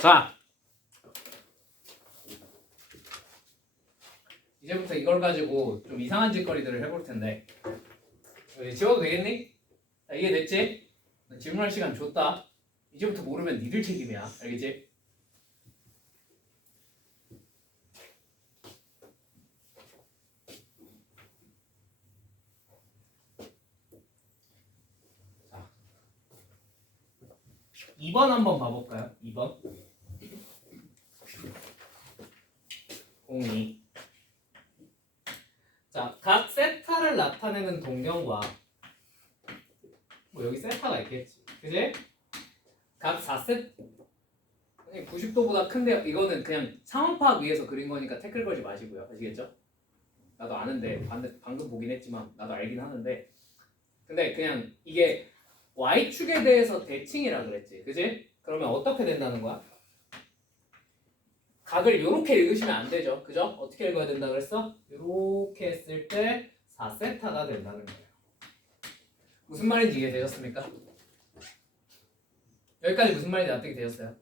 자, 이제부터 이걸 가지고 좀 이상한 짓거리들을 해볼 텐데 지워도 되겠니? 자, 이해됐지? 질문할 시간 줬다. 이제부터 모르면 니들 책임이야. 알겠지? 자, 2번 한번 봐볼까요? 2번 02. 자, 각 세타를 나타내는 동경과 뭐 여기 세타가 있겠지, 그지? 각 4세 90도보다 큰데 이거는 그냥 상황 파악 위해서 그린 거니까 태클 걸지 마시고요. 아시겠죠? 나도 아는데 방금 보긴 했지만 나도 알긴 하는데 근데 그냥 이게 Y축에 대해서 대칭이라 그랬지, 그지? 그러면 어떻게 된다는 거야? 각을 이렇게 읽으시면 안 되죠, 그죠? 어떻게 읽어야 된다 그랬어? 이렇게 했을 때 4세타가 된다는 거예요. 무슨 말인지 이해되셨습니까? 여기까지 무슨 말인지 납득이 되셨어요?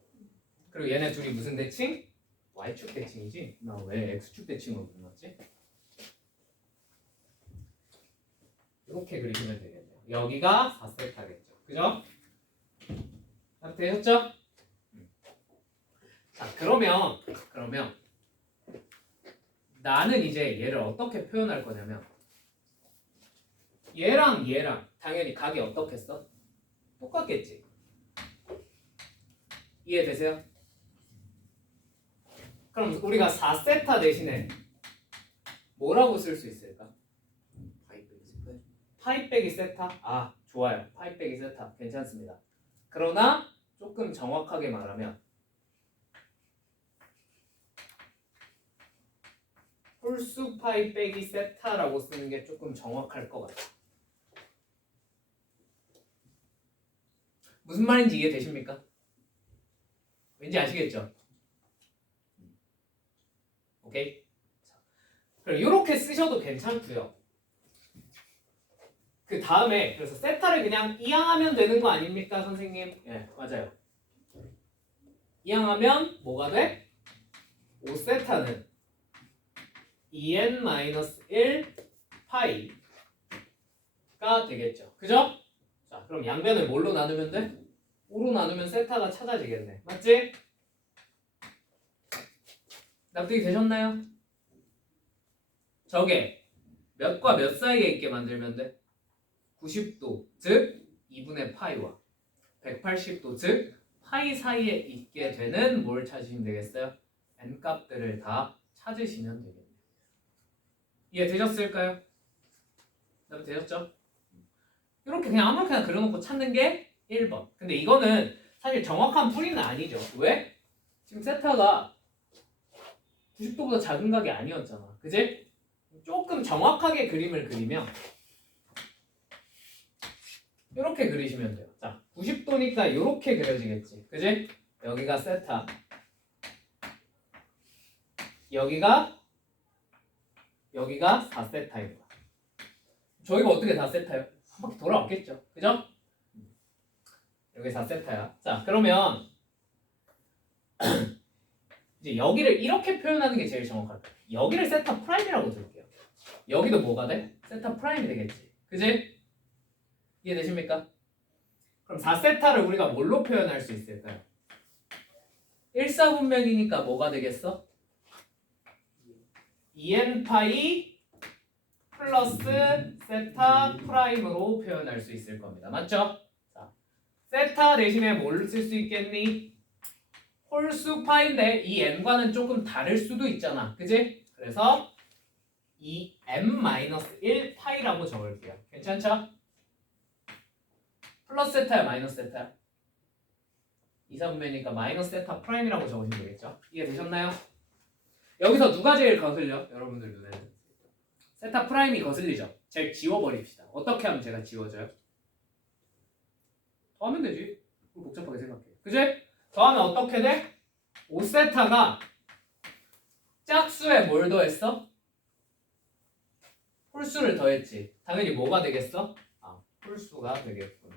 그리고 얘네 둘이 무슨 대칭? Y축 대칭이지? 나 왜 X축 대칭으로 불렀지? 이렇게 그리시면 되겠네요. 여기가 4세타겠죠, 그죠? 납득되셨죠? 자, 그러면 나는 이제 얘를 어떻게 표현할 거냐면 얘랑 당연히 각이 어떻겠어? 똑같겠지. 이해되세요? 그럼 우리가 4세타 대신에 뭐라고 쓸 수 있을까? 파이 빼기 세타? 아, 좋아요. 파이 빼기 세타 괜찮습니다. 그러나 조금 정확하게 말하면 홀수 파이 빼기 세타라고 쓰는 게 조금 정확할 것 같아요. 무슨 말인지 이해되십니까? 왠지 아시겠죠? 오케이? 그럼 이렇게 쓰셔도 괜찮고요. 그 다음에 그래서 세타를 그냥 이항하면 되는 거 아닙니까, 선생님? 예, 맞아요. 이항하면 뭐가 돼? 5세타는 2n-1 파이가 되겠죠. 그죠? 자, 그럼 양변을 뭘로 나누면 돼? 5로 나누면 세타가 찾아지겠네. 맞지? 납득이 되셨나요? 저게 몇과 몇 사이에 있게 만들면 돼? 90도, 즉 2분의 파이와 180도, 즉 파이 사이에 있게 되는 뭘 찾으시면 되겠어요? n값들을 다 찾으시면 되겠네요. 이해되셨을까요? 납득되셨죠? 이렇게 그냥 아무렇게나 그려놓고 찾는 게 1번. 근데 이거는 사실 정확한 풀이는 아니죠. 왜? 지금 세타가 90도보다 작은 각이 아니었잖아. 그지? 조금 정확하게 그림을 그리면 이렇게 그리시면 돼요. 자, 90도니까 이렇게 그려지겠지. 그지? 여기가 세타, 여기가 4세타인 거야. 저희가 어떻게 4세타요? 한 바퀴 돌아왔겠죠. 그죠? 여기 4세타야. 자, 그러면 이제 여기를 이렇게 표현하는 게 제일 정확할 거예요. 여기를 세타 프라임이라고 들을게요. 여기도 뭐가 돼? 세타 프라임이 되겠지. 그지? 이해되십니까? 그럼 4세타를 우리가 뭘로 표현할 수 있을까요? 1사분면이니까 뭐가 되겠어? 2n파이 플러스 세타 프라임으로 표현할 수 있을 겁니다. 맞죠? 자, 세타 대신에 뭘 쓸 수 있겠니? 홀수 파인데 이 n과는 조금 다를 수도 있잖아. 그지? 그래서 2m-1 파이라고 적을게요. 괜찮죠? 플러스 세타야, 마이너스 세타야? 2사분면이니까 마이너스 세타 프라임이라고 적으시면 되겠죠? 이해되셨나요? 여기서 누가 제일 거슬려? 여러분들 눈에는 세타 프라임이 거슬리죠? 제일 지워버립시다. 어떻게 하면 제가 지워져요? 더하면 되지. 복잡하게 생각해. 그지? 더하면 어떻게 돼? 5세타가 짝수에 뭘 더했어? 홀수를 더했지. 당연히 뭐가 되겠어? 아, 홀수가 되겠군.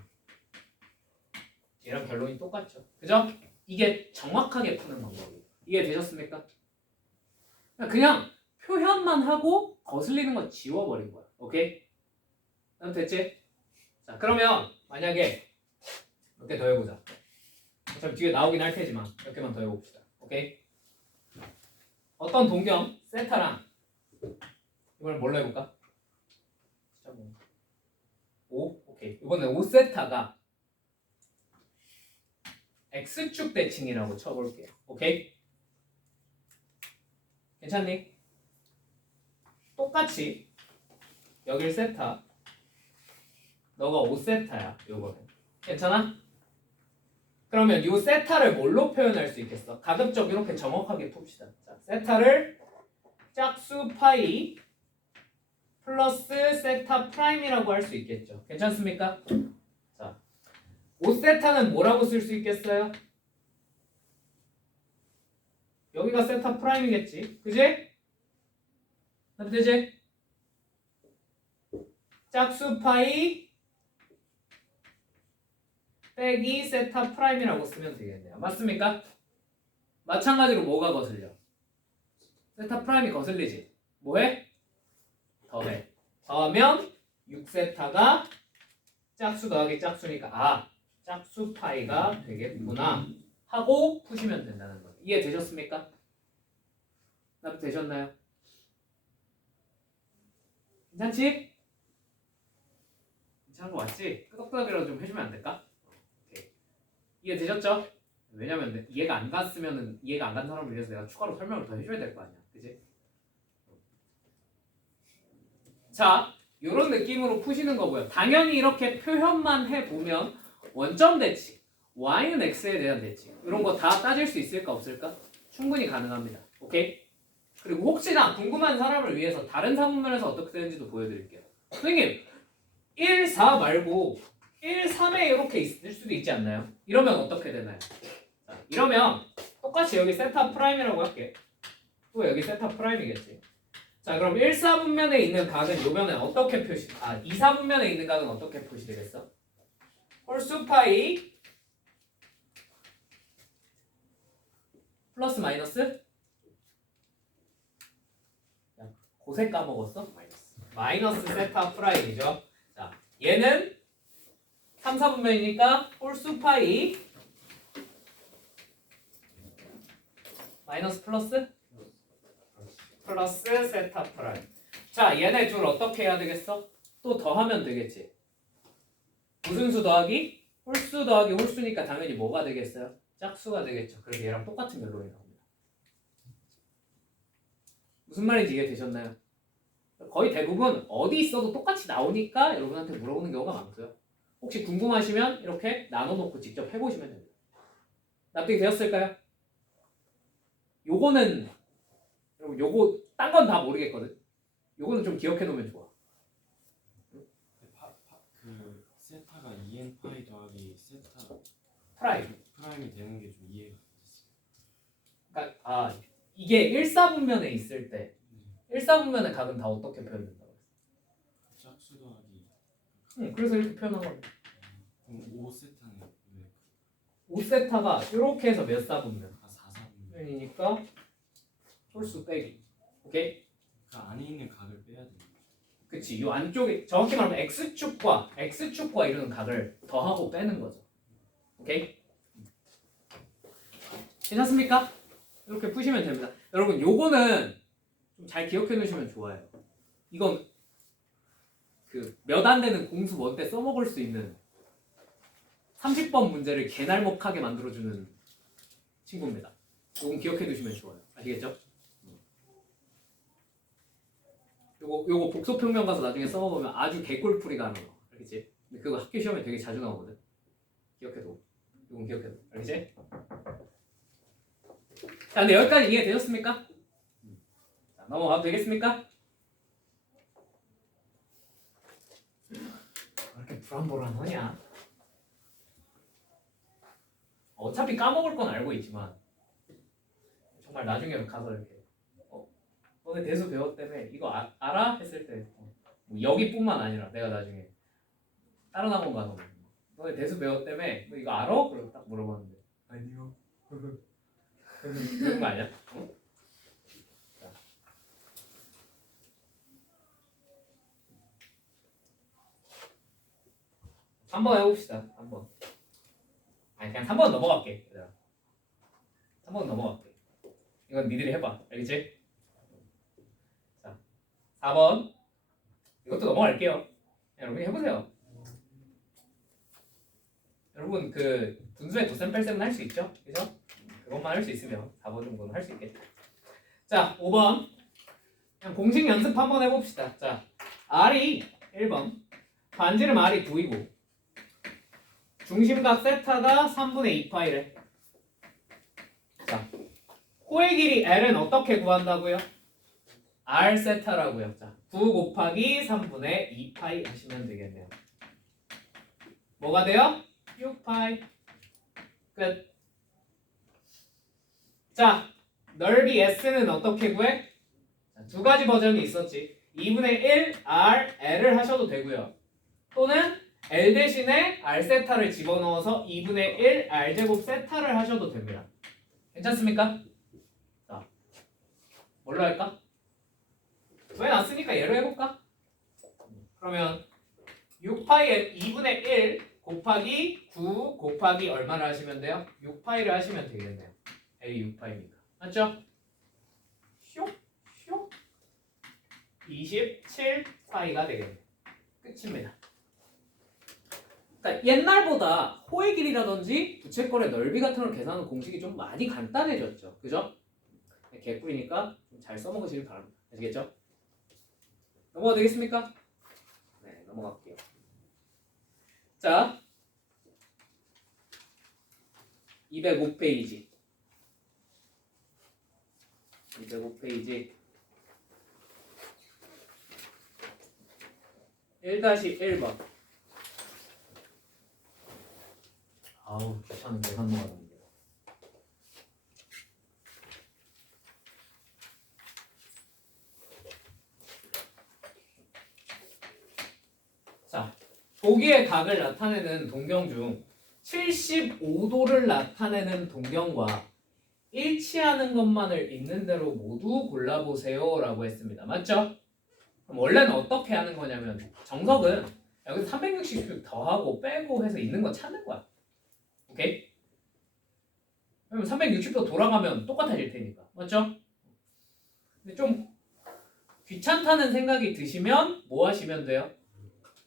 얘랑 결론이 똑같죠. 그죠? 이게 정확하게 푸는 방법이에요. 이해되셨습니까? 그냥 표현만 하고 거슬리는 거 지워버린 거야. 오케이? 그럼 됐지? 자, 그러면 만약에 몇 개 더 해보자. 어차피 뒤에 나오긴 할 테지만 몇 개만 더 해봅시다. 오케이? 어떤 동경 세타랑 이번엔 뭘로 해볼까? 5? 오케이. 이번엔 5세타가 X축 대칭이라고 쳐볼게요. 오케이? 괜찮니? 똑같이 여길 세타 너가 5세타야 요거는 괜찮아? 그러면 요 세타를 뭘로 표현할 수 있겠어? 가급적 이렇게 정확하게 풉시다. 자, 세타를 짝수 파이 플러스 세타 프라임이라고 할 수 있겠죠. 괜찮습니까? 자, 5세타는 뭐라고 쓸 수 있겠어요? 여기가 세타 프라임이겠지. 그지? 되지? 짝수 파이 빼기 세타 프라임이라고 쓰면 되겠네요. 맞습니까? 마찬가지로 뭐가 거슬려? 세타 프라임이 거슬리지. 뭐해? 더해. 더하면 6세타가 짝수 더하기 짝수니까 아, 짝수 파이가 되겠구나 하고 푸시면 된다는 거예요. 이해되셨습니까? 되셨나요? 괜찮지? 괜찮은 거 맞지? 끄덕끄덕이라도 좀 해주면 안 될까? 오케이. 이해되셨죠? 왜냐면 이해가 안 갔으면은 이해가 안 간 사람을 위해서 내가 추가로 설명을 더 해줘야 될 거 아니야, 그지? 자, 이런 느낌으로 푸시는 거고요. 당연히 이렇게 표현만 해보면 원점 대칭, y는 x에 대한 대칭 이런 거 다 따질 수 있을까 없을까? 충분히 가능합니다. 오케이? 그리고 혹시나 궁금한 사람을 위해서 다른 사분면에서 어떻게 되는지도 보여드릴게요. 선생님, 1, 4 말고 1, 3에 이렇게 있을 수도 있지 않나요? 이러면 어떻게 되나요? 자, 이러면 똑같이 여기 세타 프라임이라고 할게. 또 여기 세타 프라임이겠지. 자, 그럼 1, 4분면에 있는 각은 요면에 어떻게 표시? 2, 4분면에 있는 각은 어떻게 표시되겠어? 홀수 파이 플러스 마이너스? 고세 까먹었어? 마이너스 세타 프라임이죠. 자, 얘는 3, 4분면이니까 홀수 파이 마이너스 플러스? 플러스 세타 프라임. 자, 얘네 둘 어떻게 해야 되겠어? 또 더하면 되겠지. 무슨 수 더하기? 홀수 더하기 홀수니까 당연히 뭐가 되겠어요? 짝수가 되겠죠. 그래서 얘랑 똑같은 결론이 나옵니다. 무슨 말인지 이해되셨나요? 거의 대부분 어디 있어도 똑같이 나오니까 여러분한테 물어보는 경우가 많고요. 혹시 궁금하시면 이렇게 나눠놓고 직접 해보시면 됩니다. 납득이 되었을까요? 요거는 여러분 요거 딴 건 다 모르겠거든. 요거는 좀 기억해 놓으면 좋아. 그 세타가 2n 파이 더하기 세타 프라임이 되는 게 좀 이해가 안 됐어요. 그러니까 이게 1, 4분면에 있을 때 1, 4분면의 각은 다 어떻게 표현된다고 했어? 짝수 더하기. 응, 그래서 이렇게 표현한 겁니다. 그럼 5세타는 왜? 5세타가 이렇게 해서 몇 4분면? 4사분면. 면이니까 홀수 빼기. 오케이? 그 안에 있는 각을 빼야 돼요. 그치, 요 안쪽에 정확히 말하면 x축과 이루는 각을 더하고 빼는 거죠. 오케이? 괜찮습니까? 이렇게 푸시면 됩니다. 여러분 요거는 좀 잘 기억해 놓으시면 좋아요. 이건 그 몇 안 되는 공수 뭐 때 써먹을 수 있는 30번 문제를 개날먹하게 만들어주는 친구입니다. 요건 기억해 두시면 좋아요. 아시겠죠? 요거 복소평면 가서 나중에 써먹으면 아주 개꿀풀이가 나와. 알겠지? 근데 그거 학교 시험에 되게 자주 나오거든. 기억해둬. 요건 기억해둬. 알겠지? 자, 근데 여기까지 이해되셨습니까? 자, 넘어가도 되겠습니까? 왜 이렇게 불안불안하냐? 어차피 까먹을 건 알고 있지만 정말 나중에 가서 이렇게 너네 대수 배웠다며 이거 알아? 했을 때 뭐 여기뿐만 아니라 내가 나중에 다른 학원 가서 너네 대수 배웠다며 너 이거 알아? 그러고 딱 물어봤는데 아니요. 그런 거 아니야? 어? 자. 한번 해봅시다. 한번. 아니 그냥 3번 넘어갈게. 얘들아. 3번 넘어갈게. 이건 니들이 해봐. 알겠지? 자, 4번. 이것도 넘어갈게요. 여러분이 해보세요. 여러분 그 분수의 덧셈 뺄셈은 할 수 있죠? 그죠? 그것만 할 수 있으면 4번 정도는 할 수 있겠다. 자, 5번. 그냥 공식 연습 한번 해봅시다. 자, R이 1번. 반지름 R이 9이고 중심각 세타가 3분의 2파이래. 자, 코의 길이 L은 어떻게 구한다고요? R 세타라고요. 자, 9 곱하기 3분의 2파이 하시면 되겠네요. 뭐가 돼요? 6파이. 끝. 자, 넓이 S는 어떻게 구해? 자, 두 가지 버전이 있었지. 2분의 1 R, L을 하셔도 되고요. 또는 L 대신에 R 세타를 집어넣어서 2분의 1 R 제곱 세타를 하셔도 됩니다. 괜찮습니까? 자, 뭘로 할까? 왜 놨으니까 얘로 해볼까? 그러면 6파이 2분의 1 곱하기 9 곱하기 얼마를 하시면 돼요? 6파이를 하시면 되겠네요. L이 6파이니까. 맞죠? 슉, 슉. 27파이가 되겠네요. 끝입니다. 그러니까 옛날보다 호의 길이라든지 부채꼴의 넓이 같은 걸 계산하는 공식이 좀 많이 간단해졌죠. 그죠? 개꿀이니까 좀 잘 써먹으시길 바랍니다. 아시겠죠? 넘어가도 되겠습니까? 네, 넘어갈게요. 자, 205페이지. 205페이지. 1-1번. 아우, 귀찮은 계산 넘어가는데. 자, 보기의 각을 나타내는 동경 중 75도를 나타내는 동경과 일치하는 것만을 있는 대로 모두 골라보세요 라고 했습니다. 맞죠? 그럼 원래는 어떻게 하는 거냐면 정석은 여기서 360도 더하고 빼고 해서 있는 거 찾는 거야. 오케이? 그러면 360도 돌아가면 똑같아질 테니까. 맞죠? 근데 좀 귀찮다는 생각이 드시면 뭐 하시면 돼요?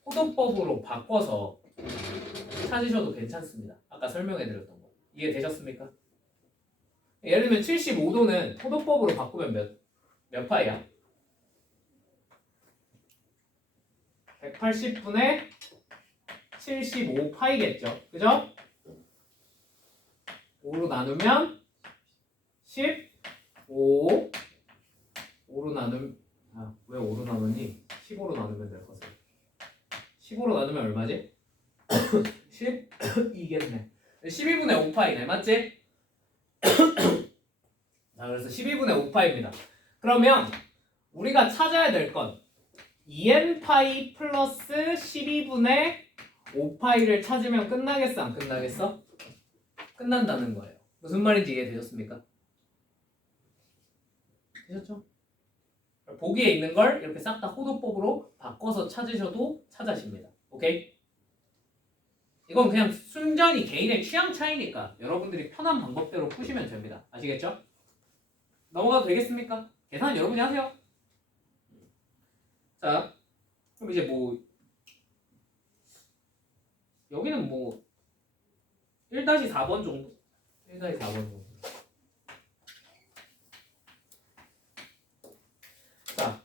호도법으로 바꿔서 찾으셔도 괜찮습니다. 아까 설명해드렸던 거. 이해되셨습니까? 예를 들면 75도는 호도법으로 바꾸면 몇 파이야? 180분의 75파이겠죠. 그죠? 5로 나누면 15. 5로 나누면 왜 5로 나누니? 15로 나누면 될 것을. 15로 나누면 얼마지? 12겠네. 12분의 5파이네. 맞지? 자, 그래서 12분의 5파입니다. 그러면 우리가 찾아야 될 건 2n파이 플러스 12분의 5파이를 찾으면 끝나겠어? 안 끝나겠어? 끝난다는 거예요. 무슨 말인지 이해되셨습니까? 되셨죠? 보기에 있는 걸 이렇게 싹 다 호도법으로 바꿔서 찾으셔도 찾아집니다. 오케이? 이건 그냥 순전히 개인의 취향 차이니까 여러분들이 편한 방법대로 푸시면 됩니다. 아시겠죠? 넘어가도 되겠습니까? 계산 여러분이 하세요. 자, 그럼 이제 뭐 여기는 뭐 1-4번 정도? 1-4번 정도. 자,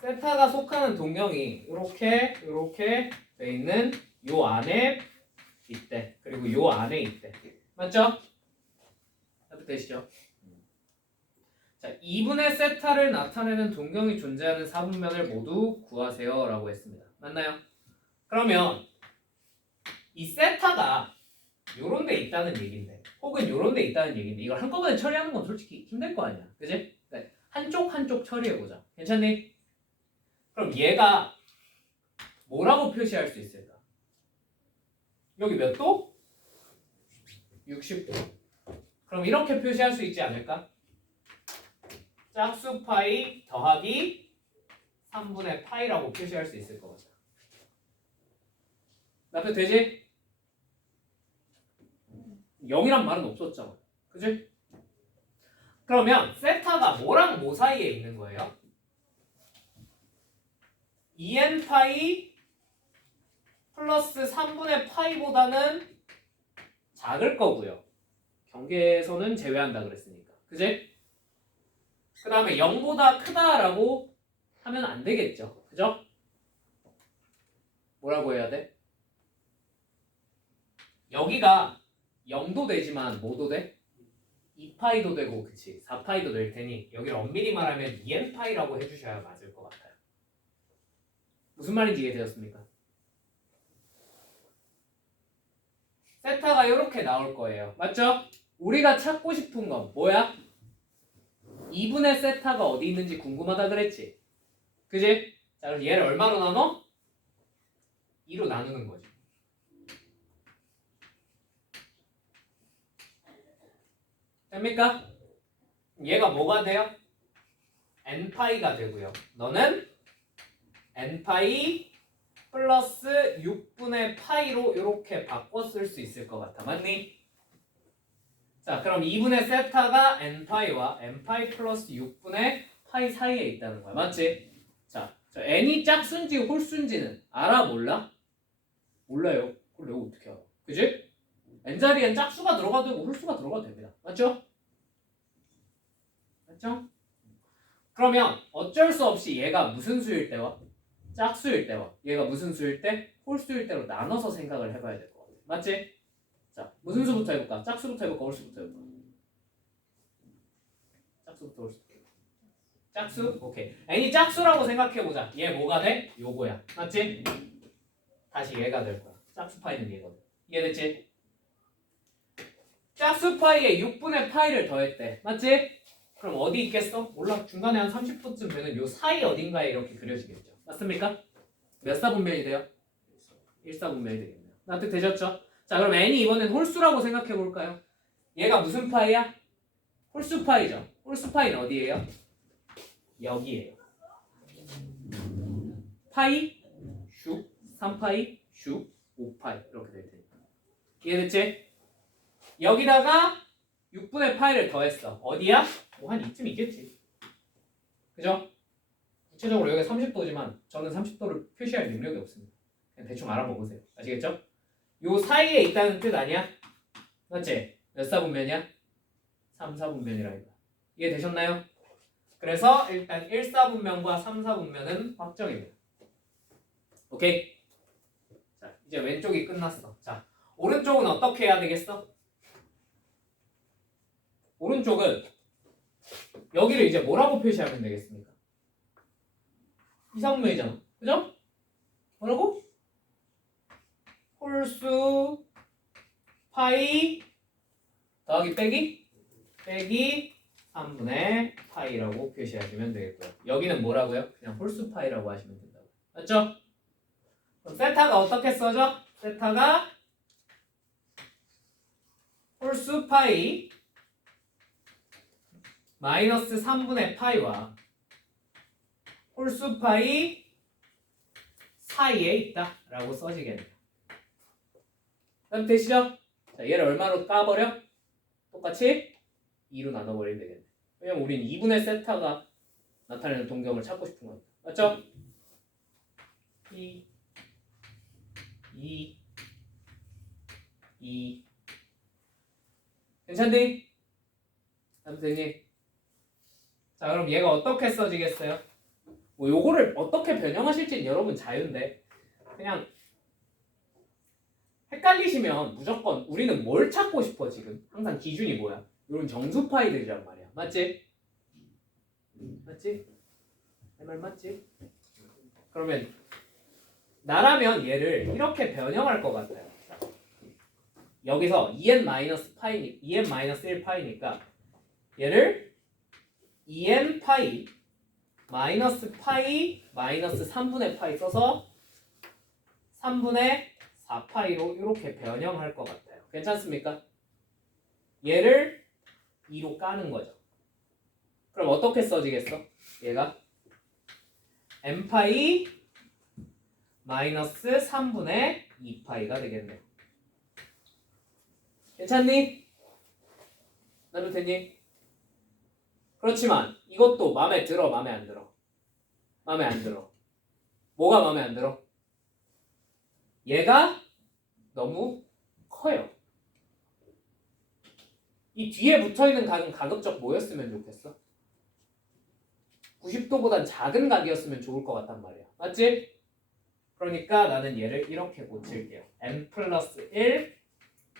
세타가 속하는 동경이 이렇게 돼 있는 요 안에 있대. 그리고 요 안에 있대. 맞죠? 되시죠? 자, 2분의 세타를 나타내는 동경이 존재하는 사분면을 모두 구하세요 라고 했습니다. 맞나요? 그러면 이 세타가 요런 데 있다는 얘기인데 혹은 요런 데 있다는 얘기인데 이걸 한꺼번에 처리하는 건 솔직히 힘들 거 아니야. 그지? 네. 한쪽 처리해보자. 괜찮니? 그럼 얘가 뭐라고 표시할 수 있을까? 여기 몇 도? 60도. 그럼 이렇게 표시할 수 있지 않을까? 짝수 파이 더하기 3분의 파이라고 표시할 수 있을 것 같아. 나표 되지? 0이란 말은 없었잖아. 그지? 그러면 세타가 뭐랑 뭐 사이에 있는 거예요? 2n 파이 플러스 3분의 파이보다는 작을 거고요. 경계에서는 제외한다 그랬으니까. 그지? 그 다음에 0보다 크다라고 하면 안 되겠죠. 그죠? 뭐라고 해야 돼? 여기가 0도 되지만 뭐도 돼? 2파이도 되고 그치 4파이도 될 테니 여기를 엄밀히 말하면 2n파이라고 해주셔야 맞을 것 같아요. 무슨 말인지 이해되셨습니까? 세타가 이렇게 나올 거예요. 맞죠? 우리가 찾고 싶은 건 뭐야? 2분의 세타가 어디 있는지 궁금하다 그랬지? 그지? 자 그럼 얘를 얼마로 나눠? 2로 나누는 거지. 됩니까? 얘가 뭐가 돼요? n파이가 되고요. 너는 n파이 플러스 6분의 파이로 이렇게 바꿔 쓸 수 있을 것 같아. 맞니? 자 그럼 2분의 세타가 n파이와 n파이 플러스 6분의 파이 사이에 있다는 거야. 맞지? 자, 저 n이 짝수인지 홀수인지는 알아? 몰라? 몰라요. 그걸 내가 어떻게 알아? 그지? n자리엔 짝수가 들어가도 되고 홀수가 들어가도 됩니다. 맞죠? 맞죠? 그러면 어쩔 수 없이 얘가 무슨 수일 때와 짝수일 때와 얘가 무슨 수일 때 홀수일 때로 나눠서 생각을 해봐야 될 것 같아. 맞지? 자, 무슨 수부터 해볼까? 짝수부터 해볼까? 홀수부터 해볼까? 짝수부터 홀수부터. 짝수? 오케이. n이 짝수라고 생각해보자. 얘 뭐가 돼? 요거야. 맞지? 다시 얘가 될 거야. 짝수 파이는 얘거든. 이해됐지? 짝수 파이에 6분의 파이를 더했대. 맞지? 그럼 어디 있겠어? 몰라. 중간에 한 30도쯤 되는 요 사이 어딘가에 이렇게 그려지겠죠. 맞습니까? 몇 사분면이 돼요? 1사분면이 되겠네요. 납득 되셨죠? 자 그럼 n이 이번엔 홀수라고 생각해 볼까요? 얘가 무슨 파이야? 홀수 파이죠. 홀수 파이는 어디예요? 여기예요. 파이, 슉, 3파이, 슉, 5파이 이렇게 될 테니까. 이해됐지? 여기다가 6분의 파이를 더했어. 어디야? 뭐 한 이쯤 있겠지. 그죠? 구체적으로 여기가 30도지만 저는 30도를 표시할 능력이 없습니다. 그냥 대충 알아보세요. 아시겠죠? 요 사이에 있다는 뜻 아니야? 맞지? 몇 사분면이야? 3사분면이라니까. 이해되셨나요? 그래서 일단 1사분면과 3사분면은 확정입니다. 오케이? 자, 이제 왼쪽이 끝났어. 자, 오른쪽은 어떻게 해야 되겠어? 오른쪽은 여기를 이제 뭐라고 표시하면 되겠습니까? 2사분면이잖아. 그죠? 뭐라고? 홀수 파이 더하기 빼기 3분의 파이라고 표시하시면 되겠고요. 여기는 뭐라고요? 그냥 홀수 파이라고 하시면 된다고. 맞죠? 그럼 세타가 어떻게 써져? 세타가 홀수 파이 마이너스 3분의 파이와 홀수 파이 사이에 있다 라고 써지겠네요. 그럼 되시죠? 자, 얘를 얼마로 까버려? 똑같이 2로 나눠버리면 되겠네. 왜냐면 우린 2분의 세타가 나타내는 동경을 찾고 싶은 거니까. 맞죠? 2 괜찮니? 선생님. 자 그럼 얘가 어떻게 써지겠어요? 뭐 요거를 어떻게 변형하실지는 여러분 자유인데 그냥 헷갈리시면 무조건 우리는 뭘 찾고 싶어 지금? 항상 기준이 뭐야? 이런 정수 파이들이란 말이야. 맞지? 맞지? 내 말 맞지? 그러면 나라면 얘를 이렇게 변형할 것 같아요. 여기서 2n-파이, 2n-1파이니까 얘를 2n 파이 마이너스 파이 마이너스 3분의 파이 써서 3분의 4파이로 이렇게 변형할 것 같아요. 괜찮습니까? 얘를 2로 까는 거죠. 그럼 어떻게 써지겠어? 얘가 n파이 마이너스 3분의 2파이가 되겠네. 괜찮니? 나도 되니? 그렇지만 이것도 마음에 들어, 마음에 안 들어? 마음에 안 들어. 뭐가 마음에 안 들어? 얘가 너무 커요. 이 뒤에 붙어있는 각은 가급적 뭐였으면 좋겠어? 90도보단 작은 각이었으면 좋을 것 같단 말이야. 맞지? 그러니까 나는 얘를 이렇게 고칠게요. n 플러스 1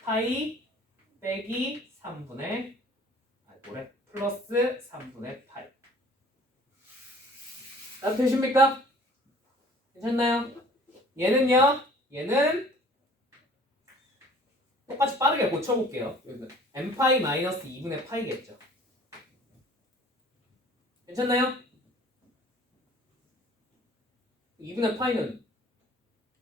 파이 빼기 3분의 뭐래? 플러스 3분의 파이. 다 되십니까? 괜찮나요? 얘는요? 얘는 똑같이 빠르게 고쳐볼게요. n파이 마이너스 2분의 파이겠죠. 괜찮나요? 2분의 파이는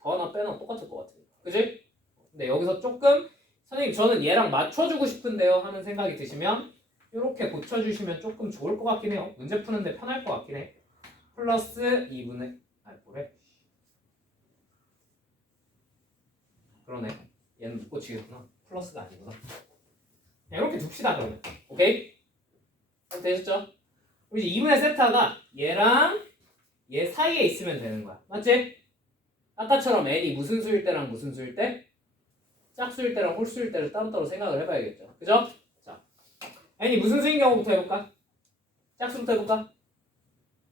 더하나 빼나 똑같을 것 같아요. 그지? 근데 여기서 조금 선생님 저는 얘랑 맞춰주고 싶은데요 하는 생각이 드시면 이렇게 고쳐주시면 조금 좋을 것 같긴 해요. 문제 푸는데 편할 것 같긴 해. 플러스 2분의 뭐래? 그러네. 얘는 못 고치겠구나. 플러스가 아니구나. 이렇게 둡시다 그러면. 오케이? 되셨죠? 이제 2분의 세타가 얘랑 얘 사이에 있으면 되는 거야. 맞지? 아까처럼 n이 무슨 수일 때랑 무슨 수일 때? 짝수일 때랑 홀수일 때를 따로따로 생각을 해봐야겠죠. 그죠? 자, n이 무슨 수인 경우부터 해볼까? 짝수부터 해볼까?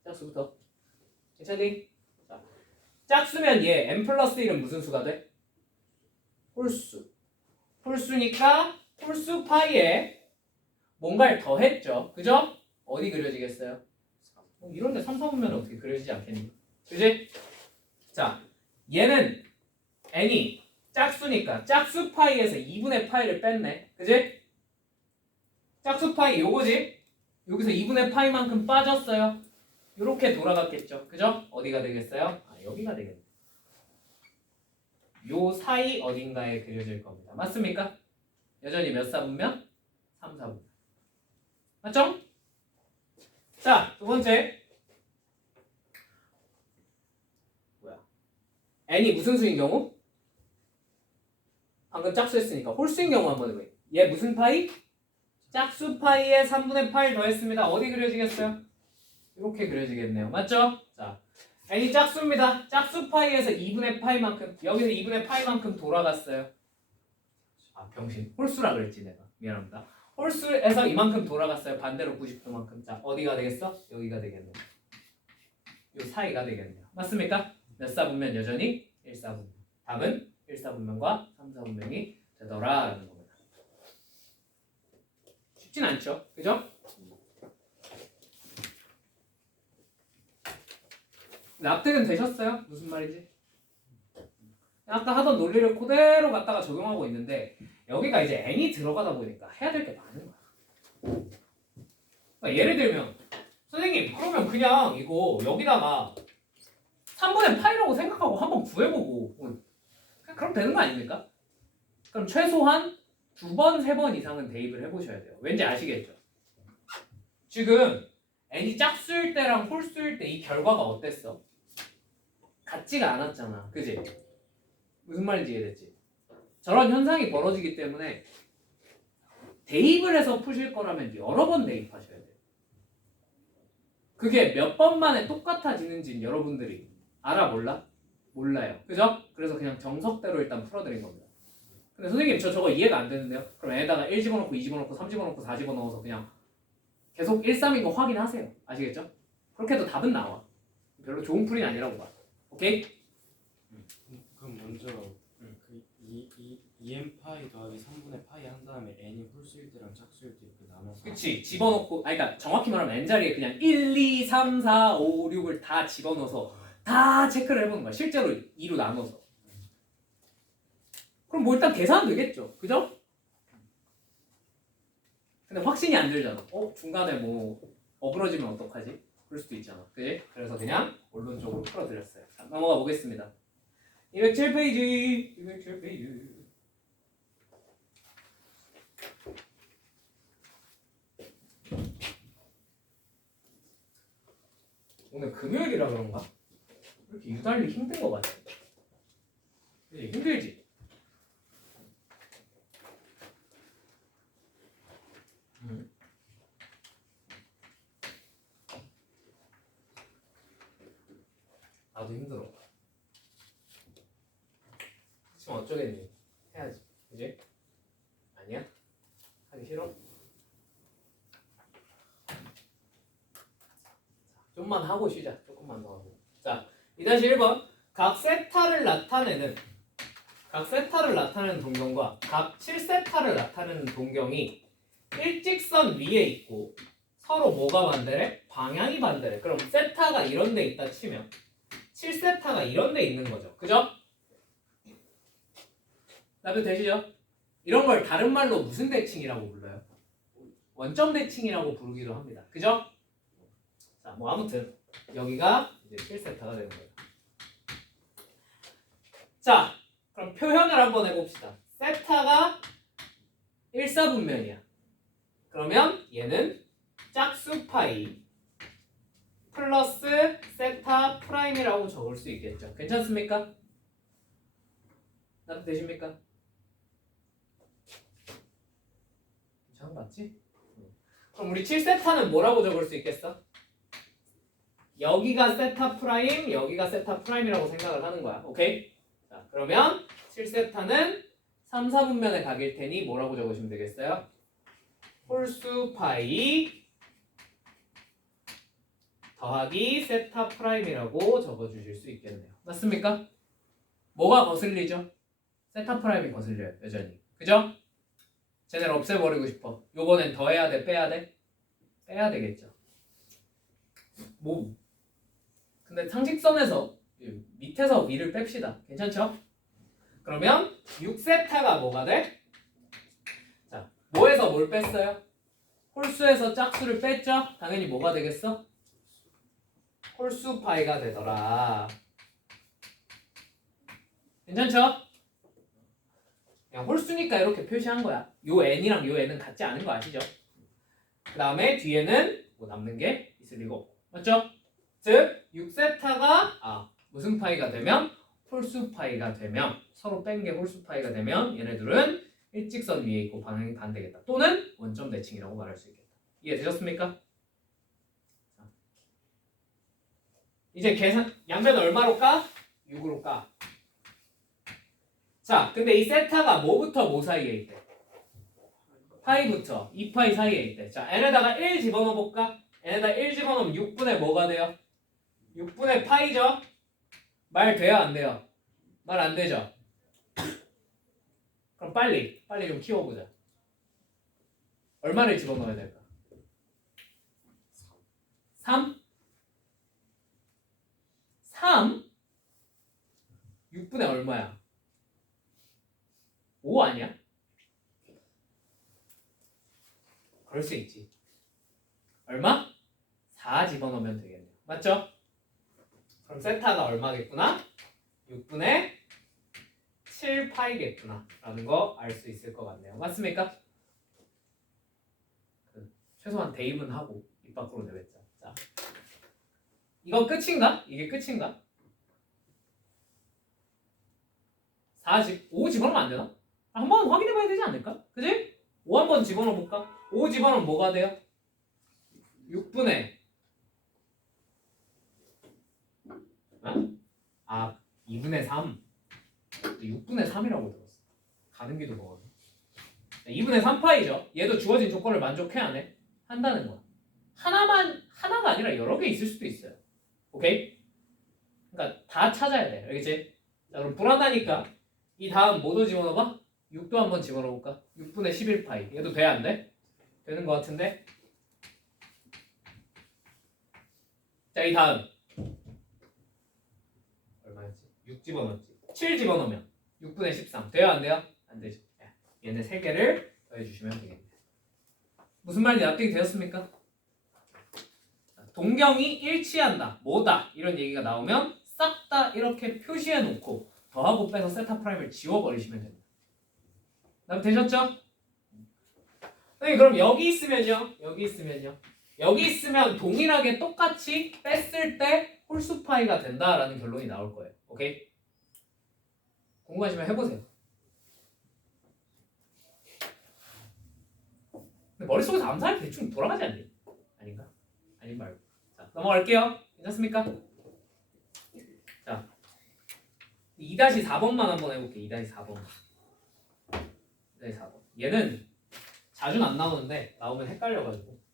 짝수부터. 괜찮니? 자, 짝수면 얘 n 플러스 1은 무슨 수가 돼? 홀수. 홀수니까 홀수 파이에 뭔가를 더했죠. 그죠? 어디 그려지겠어요? 이런데 3, 4분면 어떻게 그려지지 않겠니? 그지? 자, 얘는 n이 짝수니까 짝수 파이에서 2분의 파이를 뺐네. 그지? 짝수 파이 요거지? 여기서 2분의 파이만큼 빠졌어요. 이렇게 돌아갔겠죠. 그죠? 어디가 되겠어요? 여기가 되겠네. 요 사이 어딘가에 그려질 겁니다. 맞습니까? 여전히 몇 사분면? 3, 4분. 맞죠? 자, 두 번째. n이 무슨 수인 경우? 방금 짝수 했으니까 홀수인 경우 한번 해봐요. 얘 무슨 파이? 짝수 파이에 3분의 파이 더했습니다. 어디 그려지겠어요? 이렇게 그려지겠네요. 맞죠? 자, n이 짝수입니다. 짝수 파이에서 2분의 파이만큼, 여기서 2분의 파이만큼 돌아갔어요. 병신. 홀수라 그랬지 내가. 미안합니다. 홀수에서 이만큼 돌아갔어요. 반대로 90도만큼. 자, 어디가 되겠어? 여기가 되겠네요. 요 사이가 되겠네요. 맞습니까? 몇 사분면 여전히 1사분면. 답은 1사분면과 3사분면이 되더라라는 겁니다. 쉽진 않죠? 그죠? 납득은 되셨어요? 무슨 말인지? 아까 하던 논리를 그대로 갖다가 적용하고 있는데 여기가 이제 n이 들어가다 보니까 해야 될 게 많은 거야. 그러니까 예를 들면 선생님 그러면 그냥 이거 여기다가 3분의 파이라고 생각하고 한번 구해보고 그럼 되는 거 아닙니까? 그럼 최소한 2번, 3번 이상은 대입을 해보셔야 돼요. 왠지 아시겠죠? 지금 n이 짝수일 때랑 홀수일 때 이 결과가 어땠어? 같지가 않았잖아. 그지? 무슨 말인지 이해됐지? 저런 현상이 벌어지기 때문에 대입을 해서 푸실 거라면 여러 번 대입하셔야 돼요. 그게 몇 번 만에 똑같아지는지는 여러분들이 알아 몰라? 몰라요. 그죠? 그래서 그냥 정석대로 일단 풀어드린 겁니다. 근데 선생님 저거 이해가 안 되는데요? 그럼 애에다가 1 집어넣고 2 집어넣고 3 집어넣고 4 집어넣어서 그냥 계속 1, 3인 거 확인하세요. 아시겠죠? 그렇게 해도 답은 나와. 별로 좋은 풀이는 아니라고 봐. 오케이? 그럼 먼저 그 2n 파이 더하기 3분의 파이 한 다음에 n이 홀수일 때랑 짝수일 때 이렇게 나눠서. 그치. 집어넣고 그러니까 정확히 말하면 n자리에 그냥 1, 2, 3, 4, 5, 6을 다 집어넣어서 다 체크를 해보는 거야. 실제로 2로 나눠서. 그럼 뭐 일단 계산은 되겠죠. 그죠? 근데 확신이 안 들잖아. 중간에 뭐 어그러지면 어떡하지? 그럴 수도 있잖아. 그지? 그래서 그냥 원론적으로 풀어드렸어요. 자, 넘어가 보겠습니다. 207페이지. 207페이지. 금요일이라 그런가? 이렇게 유달리 힘든 거 같아. 그치? 힘들지? 나도 힘들어. 그치만 어쩌겠니? 해야지. 그지? 아니야? 하기 싫어? 좀만 하고 쉬자. 조금만 더 하고. 자, 2-1번. 각 세타를 나타내는 동경과 각 7세타를 나타내는 동경이 일직선 위에 있고 서로 뭐가 반대래? 방향이 반대래. 그럼 세타가 이런 데 있다 치면 7세타가 이런 데 있는 거죠. 그죠? 나도 되시죠? 이런 걸 다른 말로 무슨 대칭이라고 불러요? 원점 대칭이라고 부르기도 합니다. 그죠? 자, 뭐 아무튼 여기가 이제 7세타가 되는 거예요. 자, 그럼 표현을 한번 해봅시다. 세타가 1사분면이야. 그러면 얘는 짝수 파이 플러스 세타 프라임이라고 적을 수 있겠죠. 괜찮습니까? 나도 되십니까? 괜찮은 거 맞지? 그럼 우리 7세타는 뭐라고 적을 수 있겠어? 여기가 세타 프라임, 여기가 세타 프라임이라고 생각을 하는 거야. 오케이? 자, 그러면 7세타는 3, 4분면의 각일 테니 뭐라고 적으시면 되겠어요? 홀수 파이 더하기 세타 프라임이라고 적어주실 수 있겠네요. 맞습니까? 뭐가 거슬리죠? 세타 프라임이 거슬려요. 여전히. 그죠? 쟤네를 없애버리고 싶어. 요번엔 더해야 돼? 빼야 돼? 빼야 되겠죠. 뭐 근데 상식선에서 밑에서 위를 뺍시다. 괜찮죠? 그러면 6세타가 뭐가 돼? 자, 뭐에서 뭘 뺐어요? 홀수에서 짝수를 뺐죠? 당연히 뭐가 되겠어? 홀수 파이가 되더라. 괜찮죠? 그냥 홀수니까 이렇게 표시한 거야. 요 n이랑 요 n은 같지 않은 거 아시죠? 그 다음에 뒤에는 뭐 남는 게 있을 리가 없고. 맞죠? 즉 6세타가 무슨 파이가 되면? 홀수 파이가 되면, 서로 뺀 게 홀수 파이가 되면 얘네들은 일직선 위에 있고 방향이 반대겠다. 또는 원점 대칭이라고 말할 수 있겠다. 이해되셨습니까? 이제 계산 양변 얼마로 까? 6으로 까. 자, 근데 이 세타가 뭐부터 뭐 사이에 있대? 파이부터 2파이 사이에 있대. 자, n에다가 1 집어넣어 볼까? n에다 1 집어넣으면 6분의 뭐가 돼요? 6분의 파이죠? 말 돼요? 안 돼요? 말 안 되죠? 그럼 빨리 좀 키워보자. 얼마를 집어넣어야 될까? 3? 3? 6분의 얼마야? 5 아니야? 그럴 수 있지. 얼마? 4 집어넣으면 되겠네요. 맞죠? 그럼 세타가 얼마겠구나? 6분의 7파이겠구나 라는 거 알 수 있을 것 같네요. 맞습니까? 최소한 대입은 하고 입 밖으로 내뱉자. 자, 이건 끝인가? 이게 끝인가? 40, 5 집어넣으면 안 되나? 한번 확인해봐야 되지 않을까? 그지? 5 한번 집어넣어 볼까? 5 집어넣으면 뭐가 돼요? 6분의 2분의 3. 6분의 3이라고 들었어. 가는 길도 먹었네. 2분의 3파이죠. 얘도 주어진 조건을 만족해 안 해? 한다는 거야. 하나가 아니라 여러 개 있을 수도 있어요. 오케이? 그러니까 다 찾아야 돼. 알겠지? 자, 그럼 불안하니까 이 다음 뭐도 집어넣어봐? 6도 한번 집어넣어볼까? 6분의 11파이. 얘도 돼? 안 돼? 되는 거 같은데? 자, 이 다음 얼마였지? 6 집어넣었지. 7 집어넣으면 6분의 13. 돼요? 안 돼요? 안 되죠. 얘네 3개를 더해주시면 되겠네요. 무슨 말인지 납득이 되었습니까? 동경이 일치한다. 뭐다? 이런 얘기가 나오면 싹 다 이렇게 표시해 놓고 더하고 빼서 세타 프라임을 지워버리시면 됩니다. 납득 되셨죠? 선생님 그럼 여기 있으면요? 여기 있으면요? 여기 있으면 동일하게 똑같이 뺐을 때 홀수 파이가 된다라는 결론이 나올 거예요. 오케이? 궁금하시면 해보세요. 근데 머릿속에서 암산이 대충 돌아가지 않니? 아닌가? 아닌 말고. 자, 넘어갈게요. 괜찮습니까? 자, 2-4번만 한번 해볼게. 2-4번. 2-4번. 얘는 자주는 안 나오는데 나오면 헷갈려가지고.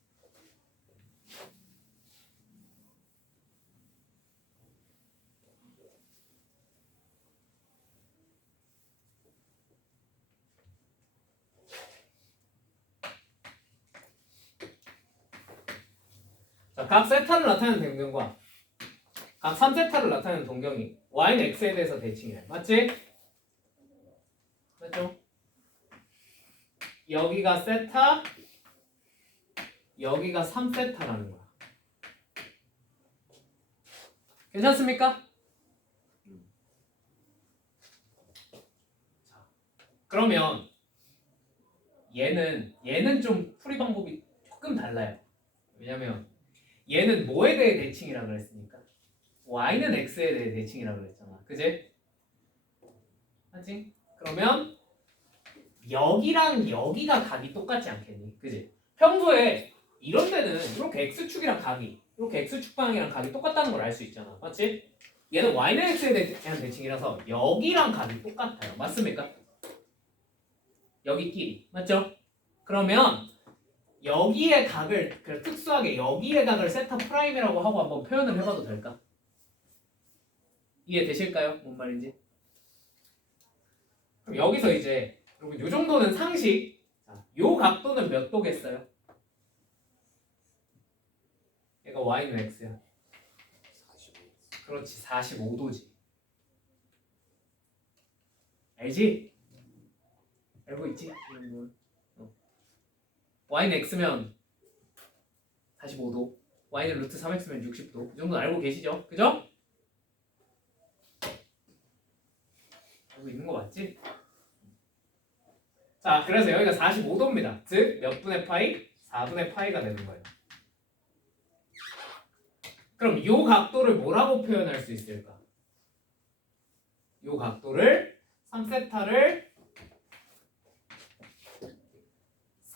자, 각 세타를 나타내는 동경과 각 3세타를 나타내는 동경이 y는 x에 대해서 대칭이래. 맞지? 맞죠? 여기가 세타, 여기가 3세타라는 거야. 괜찮습니까? 자, 그러면 얘는 좀 풀이 방법이 조금 달라요. 왜냐면 얘는 뭐에 대해 대칭이라 그랬으니까 y는 x에 대해 대칭이라 그랬잖아. 그지? 맞지? 그러면 여기랑 여기가 각이 똑같지 않겠니? 그지? 평소에 이런 데는 이렇게 x축이랑 각이 이렇게 x축 방향이랑 각이 똑같다는 걸 알 수 있잖아. 맞지? 얘는 y는 x에 대한 대칭이라서 여기랑 각이 똑같아요. 맞습니까? 여기끼리. 맞죠? 그러면 여기의 각을 특수하게 여기의 각을 세타 프라임이라고 하고 한번 표현을 해봐도 될까? 이해되실까요? 뭔 말인지? 그럼 여기서 이제 여러분 이 정도는 상식. 자, 요 각도는 몇 도겠어요? 얘가 y는 x야. 45. 그렇지, 45도지. 알지? 알고 있지? y는 x면 45도, y는 루트 3x면 60도. 이 정도는 알고 계시죠? 그죠? 알고 있는 거 맞지? 자, 그래서 여기가 45도입니다. 즉, 몇 분의 파이? 4분의 파이가 되는 거예요. 그럼 이 각도를 뭐라고 표현할 수 있을까? 이 각도를 3세타를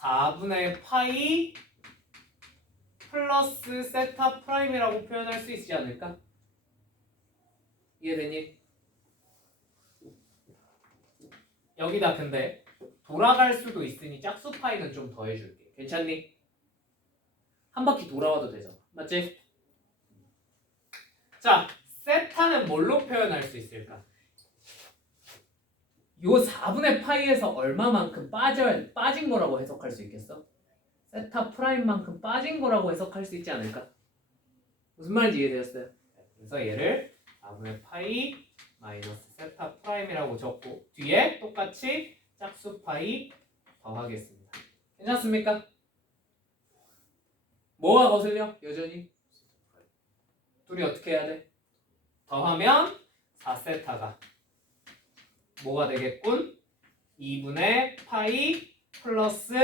4분의 파이 플러스 세타 프라임이라고 표현할 수 있지 않을까? 이해되니? 여기다 근데 돌아갈 수도 있으니 짝수 파이는 좀 더 해줄게. 괜찮니? 한 바퀴 돌아와도 되잖아. 맞지? 자, 세타는 뭘로 표현할 수 있을까? 요 4분의 파이에서 얼마만큼 빠진 거라고 해석할 수 있겠어? 세타 프라임만큼 빠진 거라고 해석할 수 있지 않을까? 무슨 말인지 이해되었어요? 그래서 얘를 4분의 파이 마이너스 세타 프라임이라고 적고 뒤에 똑같이 짝수 파이 더하겠습니다. 괜찮습니까? 뭐가 거슬려? 여전히? 둘이 어떻게 해야 돼? 더하면 4세타가 뭐가 되겠군? 2분의 파이 플러스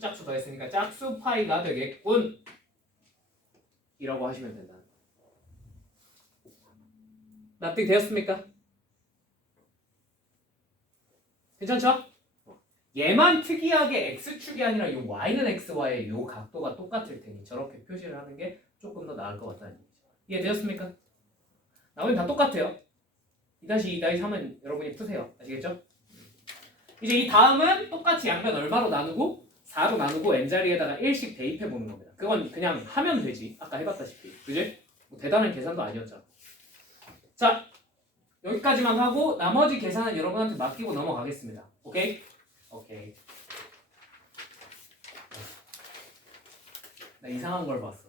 짝수 더했으니까 짝수 파이가 되겠군. 이라고 하시면 된다. 납득 되었습니까? 괜찮죠? 얘만 특이하게 x축이 아니라 이 y는 x와의 이 각도가 똑같을 테니 저렇게 표시를 하는 게 조금 더 나을 것 같다는 얘기죠. 이해되셨습니까? 나머지 다 똑같아요. 2-2, 2-3은 여러분이 푸세요. 아시겠죠? 이제 이 다음은 똑같이 양변 얼마로 나누고 4로 나누고 n자리에다가 1씩 대입해 보는 겁니다. 그건 그냥 하면 되지. 아까 해봤다시피. 그지? 뭐 대단한 계산도 아니었잖아. 자, 여기까지만 하고 나머지 계산은 여러분한테 맡기고 넘어가겠습니다. 오케이? 오케이. 나 이상한 걸 봤어.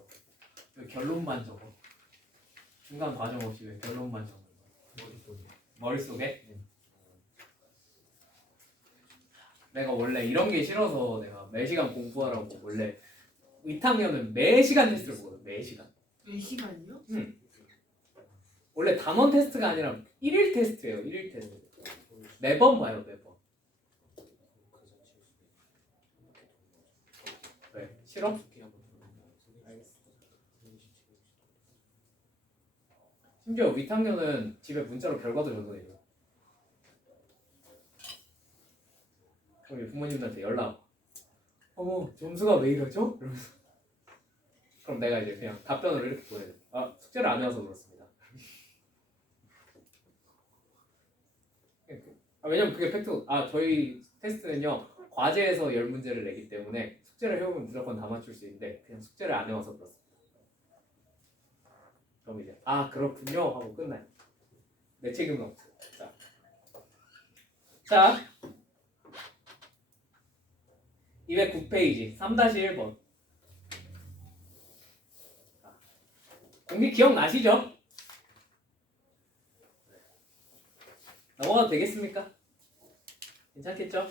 왜 결론만 적어? 중간 과정 없이 왜 결론만 적어? 머릿속에? 내가 원래 이런 게 싫어서 내가 매시간 공부하라고 원래 2학년은 매시간 테스트를 보거든. 매시간. 4시간이요? 응. 원래 단원 테스트가 아니라 1일 테스트예요. 1일 테스트. 매번 봐요. 매번. 왜? 싫어? 심지어 윗학년은 집에 문자로 결과도 전송해요. 그럼 부모님들한테 연락 와. 어머 점수가 왜 이러죠? 이러면서. 그럼 내가 이제 그냥 답변을 이렇게 보내야 돼. 아 숙제를 안 해와서 그렇습니다. 왜냐면 그게 팩트. 저희 테스트는요 과제에서 10문제를 내기 때문에 숙제를 해오면 무조건 다 맞출 수 있는데 그냥 숙제를 안 해와서 그렇습니다. 그럼 이제 그렇군요 하고 끝나요. 내 책임은 없어요. 자 209페이지 3-1번 공식 기억나시죠? 넘어가도 되겠습니까? 괜찮겠죠?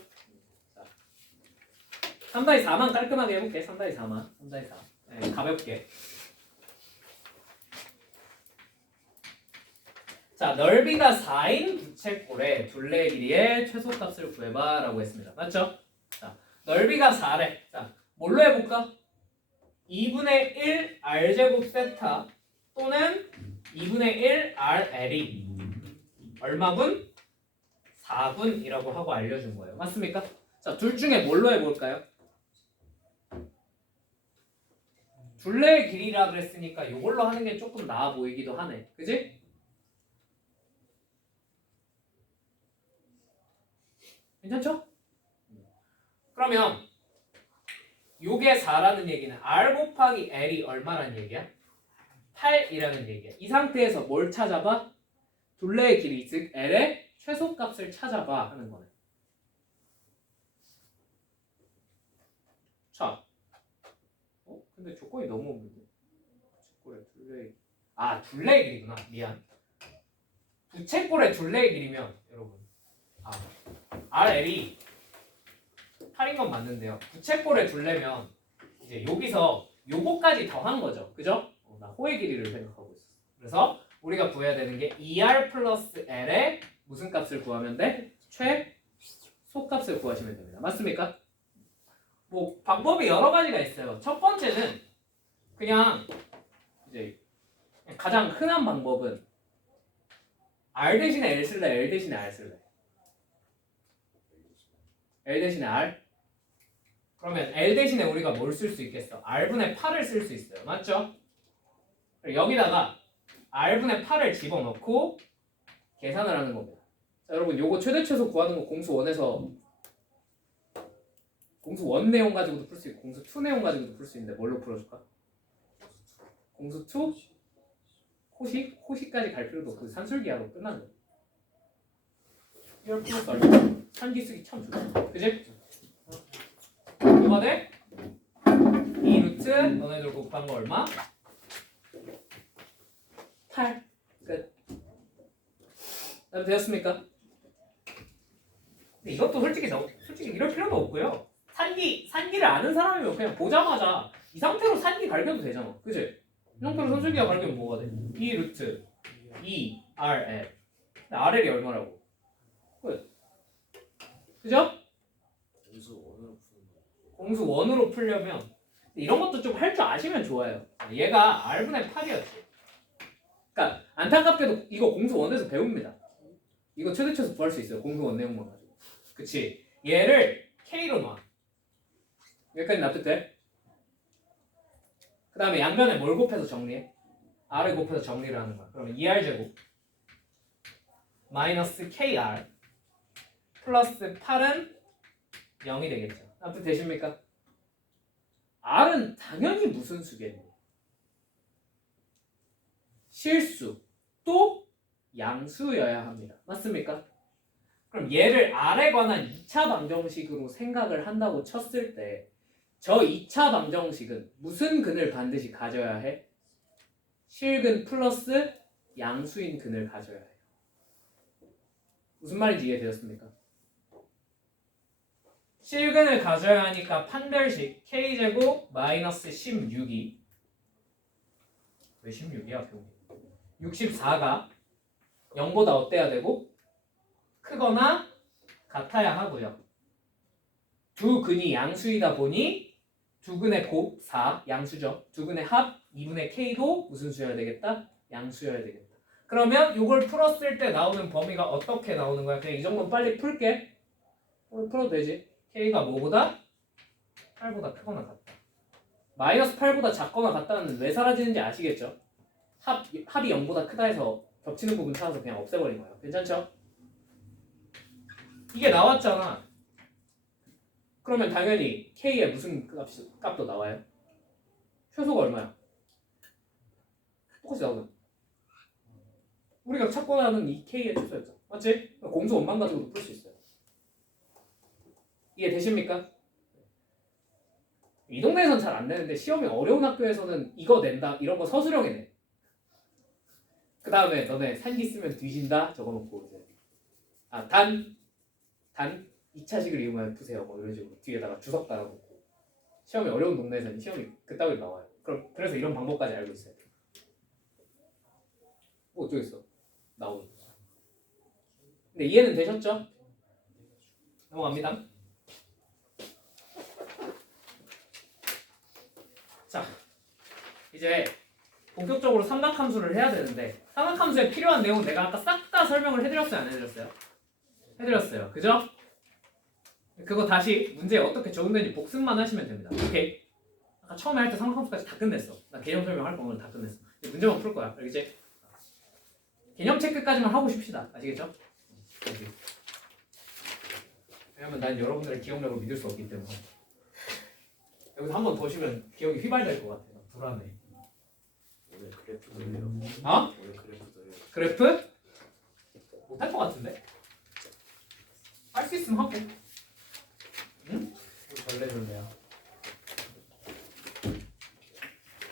자, 3-4만 깔끔하게 해볼게. 3-4만 3-4 네, 가볍게. 자 넓이가 4인 부채꼴의 둘레의 길이의 최소값을 구해봐 라고 했습니다. 맞죠? 자 넓이가 4래. 자 뭘로 해볼까? 2분의 1 r제곱 세타 또는 2분의 1 rl이 얼마분? 4분이라고 하고 알려준 거예요. 맞습니까? 자 둘 중에 뭘로 해볼까요? 둘레의 길이라 그랬으니까 이걸로 하는 게 조금 나아 보이기도 하네. 그지? 괜찮죠? 그러면 요게 4라는 얘기는 r 곱하기 l이 얼마라는 얘기야? 8이라는 얘기야. 이 상태에서 뭘 찾아봐? 둘레의 길이 즉 l의 최소값을 찾아봐 하는 거네. 자, 근데 조건이 너무 없는데. 둘레의 길이구나. 미안. 부채꼴의 둘레의 길이면 여러분 RL이 8인 건 맞는데요. 부채꼴의 둘레면 이제 여기서 요거까지 더한 거죠. 그죠? 나 호의 길이를 생각하고 있어. 그래서 우리가 구해야 되는 게 2R 플러스 L의 무슨 값을 구하면 돼? 최소값을 구하시면 됩니다. 맞습니까? 뭐 방법이 여러 가지가 있어요. 첫 번째는 그냥 이제 가장 흔한 방법은 R 대신에 L 쓸래, L 대신에 R 쓸래? L 대신에 R? 그러면 L 대신에 우리가 뭘 쓸 수 있겠어? R분의 8을 쓸 수 있어요. 맞죠? 여기다가 R분의 8을 집어넣고 계산을 하는 겁니다. 자, 여러분 요거 최대 최소 구하는 거 공수 1에서 공수 1 내용 가지고도 풀 수 있고 공수 2 내용 가지고도 풀 수 있는데 뭘로 풀어줄까? 공수 2? 호식까지 갈 필요도 없고 산술기하고 끝나는 거야. 1 플러스 얼마? 산기 쓰기 참 좋다. 그지? 뭐가 돼? 2 루트 너네들 곱한 거 얼마? 8. 끝. 되었습니까? 근데 이것도 솔직히 이럴 필요도 없고요. 산기를 아는 사람이면 그냥 보자마자 이 상태로 산기 갈겨도 되잖아. 그치? 이 상태로 산술기가 갈기면 뭐가 돼? 2 루트 2 RL. RL이 얼마라고? 끝. 그죠? 공수 1으로 풀려면 이런 것도 좀 할 줄 아시면 좋아요. 얘가 R분의 8이었지. 그러니까 안타깝게도 이거 공수 1에서 배웁니다. 이거 최대 최소 구할 수 있어요. 공수 1 내용만 가지고. 그치? 얘를 K로 놔. 여기까지 납득돼? 그 다음에 양변에 뭘 곱해서 정리해? R을 곱해서 정리를 하는 거야. 그러면 2R제곱 마이너스 KR 플러스 8은 0이 되겠죠. 납득되십니까? R은 당연히 무슨 수겠니? 실수 또 양수여야 합니다. 맞습니까? 그럼 얘를 R에 관한 2차 방정식으로 생각을 한다고 쳤을 때 저 2차 방정식은 무슨 근을 반드시 가져야 해? 실근 플러스 양수인 근을 가져야 해요. 무슨 말인지 이해되었습니까? 실근을 가져야 하니까 판별식 K제곱 마이너스 16이 왜 16이야? 64가 0보다 어때야 되고? 크거나 같아야 하고요. 두 근이 양수이다 보니 두 근의 곱 4, 양수죠. 두 근의 합 2분의 K도 무슨 수여야 되겠다? 양수여야 되겠다. 그러면 이걸 풀었을 때 나오는 범위가 어떻게 나오는 거야? 그냥 이 정도는 빨리 풀게. 풀어도 되지. K가 뭐보다? 8보다 크거나 같다. 마이너스 8보다 작거나 같다는 왜 사라지는지 아시겠죠? 합이 0보다 크다 해서 겹치는 부분 찾아서 그냥 없애버린 거예요. 괜찮죠? 이게 나왔잖아. 그러면 당연히 K에 무슨 값도 나와요? 최소가 얼마야? 똑같이 나오잖아. 우리가 찾고 나는 이 K의 최소였죠. 맞지? 공수 원만 가지고도 풀 수 있어요. 이해 되십니까? 이 동네에선 잘 안 내는데 시험이 어려운 학교에서는 이거 낸다 이런 거 서술형에 내. 그 다음에 너네 산기 쓰면 뒤진다 적어놓고 이제 단 2차식을 이용하여 푸세요 뭐 이런 식으로 뒤에다가 주석 달아놓고 시험이 어려운 동네에서는 시험이 그따위로 나와요. 그래서 이런 방법까지 알고 있어요. 뭐 어쩌겠어 나오는. 근데 이해는 되셨죠? 넘어갑니다. 자, 이제 본격적으로 삼각함수를 해야 되는데 삼각함수에 필요한 내용은 내가 아까 싹 다 설명을 해드렸어요? 안 해드렸어요? 해드렸어요. 그죠? 그거 다시 문제에 어떻게 적용되는지 복습만 하시면 됩니다. 오케이? 아까 처음에 할 때 삼각함수까지 다 끝냈어. 나 개념 설명할 거면 다 끝냈어. 이제 문제만 풀 거야. 알겠지? 개념 체크까지만 하고 싶시다. 아시겠죠? 왜냐면 난 여러분들의 기억력을 믿을 수 없기 때문에 여기서 한 번 더 쉬면 기억이 휘발될 것 같아요. 불안해. 원래 그래프도 해요. 어? 원래 그래프도 해요. 그래프? 못할 것 같은데? 할 수 있으면 하고. 응? 절레절레야.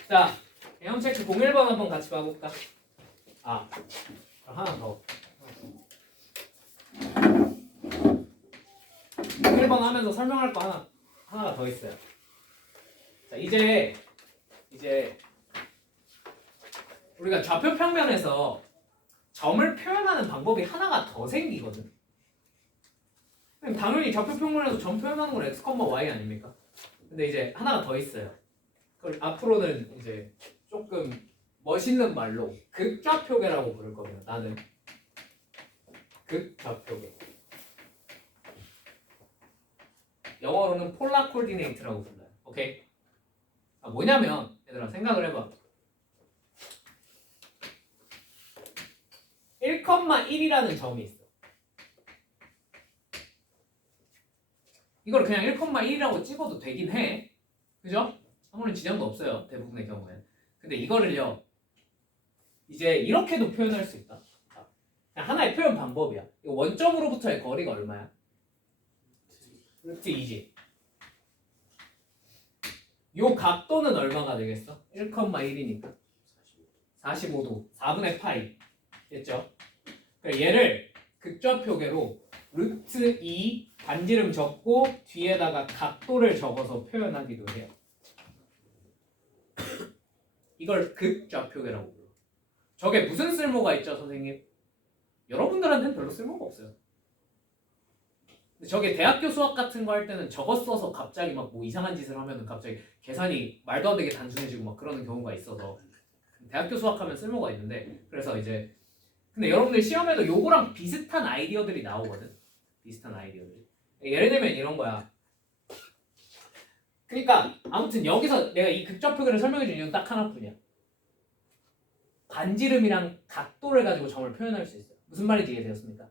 자, 개념 체크 01번 한번 같이 봐볼까? 하나 더. 01번 하면서 설명할 거 하나가 더 있어요. 자, 이제 우리가 좌표 평면에서 점을 표현하는 방법이 하나가 더 생기거든. 당연히 좌표 평면에서 점 표현하는 건 x, y 아닙니까? 근데 이제 하나가 더 있어요. 그걸 앞으로는 이제 조금 멋있는 말로 극좌표계라고 부를 겁니다. 나는 극좌표계. 영어로는 폴라 코디네이트라고 불러요. 오케이? 뭐냐면 얘들아 생각을 해봐. 1,1이라는 점이 있어. 이걸 그냥 1,1이라고 찍어도 되긴 해. 그죠? 아무런 지장도 없어요. 대부분의 경우엔. 근데 이거를요. 이제 이렇게도 표현할 수 있다. 그냥 하나의 표현 방법이야. 이 원점으로부터의 거리가 얼마야? 루트 2지. 요 각도는 얼마가 되겠어? 1,1이니까 45도 4분의 파이 됐죠? 그러니까 얘를 극좌표계로 루트 2 반지름 적고 뒤에다가 각도를 적어서 표현하기도 해요. 이걸 극좌표계라고 불러요. 저게 무슨 쓸모가 있죠, 선생님? 여러분들한테는 별로 쓸모가 없어요. 근데 저게 대학교 수학 같은 거 할 때는 저거 써서 갑자기 막 뭐 이상한 짓을 하면은 갑자기 계산이 말도 안 되게 단순해지고 막 그러는 경우가 있어서 대학교 수학하면 쓸모가 있는데 그래서 이제 근데 여러분들 시험에도 요거랑 비슷한 아이디어들이 나오거든. 비슷한 아이디어들이. 예를 들면 이런 거야. 그러니까 아무튼 여기서 내가 이 극좌표계를 설명해 준 이유는 딱 하나뿐이야. 반지름이랑 각도를 가지고 점을 표현할 수 있어요. 무슨 말인지 이해되었습니까?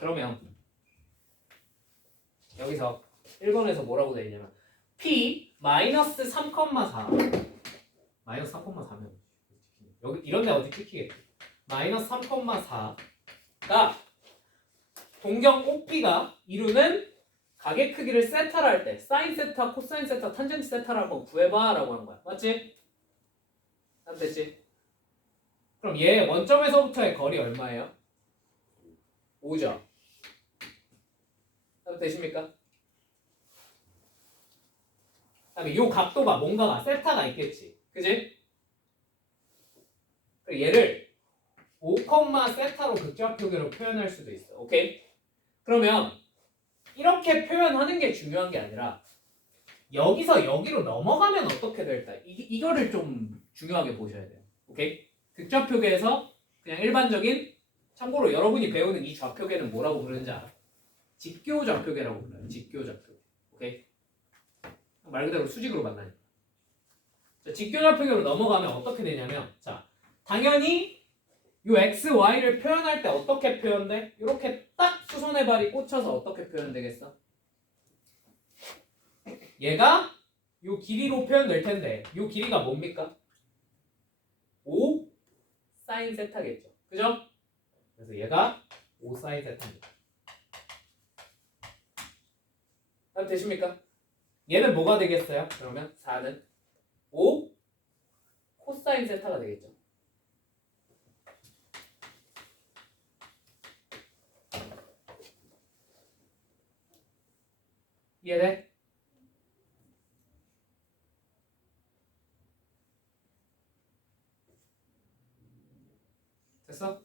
그러면 여기서 1번에서 뭐라고 되어 있냐면 P 마이너스 3,4 마이너스 3,4면 여기 이런 데 어디 찍히겠지? 마이너스 3,4가 동경 OP가 이루는 가계 크기를 세타를 할 때 사인 세타, 코사인 세타, 탄젠트 세타를 한번 구해봐 라고 하는 거야. 맞지? 안 됐지? 그럼 얘 원점에서부터의 거리 얼마예요? 5죠. 되십니까? 그다음에 이 각도가 뭔가가 세타가 있겠지. 그지? 얘를 5, 세타로 극좌표계로 표현할 수도 있어. 오케이? 그러면 이렇게 표현하는 게 중요한 게 아니라 여기서 여기로 넘어가면 어떻게 될까? 이거를 좀 중요하게 보셔야 돼요. 오케이? 극좌표계에서 그냥 일반적인 참고로 여러분이 배우는 이 좌표계는 뭐라고 부르는지 알아? 직교 좌표계라고 불러요. 직교 좌표계. 오케이? 말 그대로 수직으로 만나니까. 자, 직교 좌표계로 넘어가면 어떻게 되냐면 자, 당연히 이 x, y를 표현할 때 어떻게 표현돼? 이렇게 딱 수선의 발이 꽂혀서 어떻게 표현되겠어? 얘가 이 길이로 표현될 텐데 이 길이가 뭡니까? 5 사인 세타겠죠. 그죠? 그래서 얘가 5 사인 세타입니다. 그럼 되십니까? 얘는 뭐가 되겠어요? 그러면 4는 5 코사인 세타가 되겠죠. 이해돼? 됐어?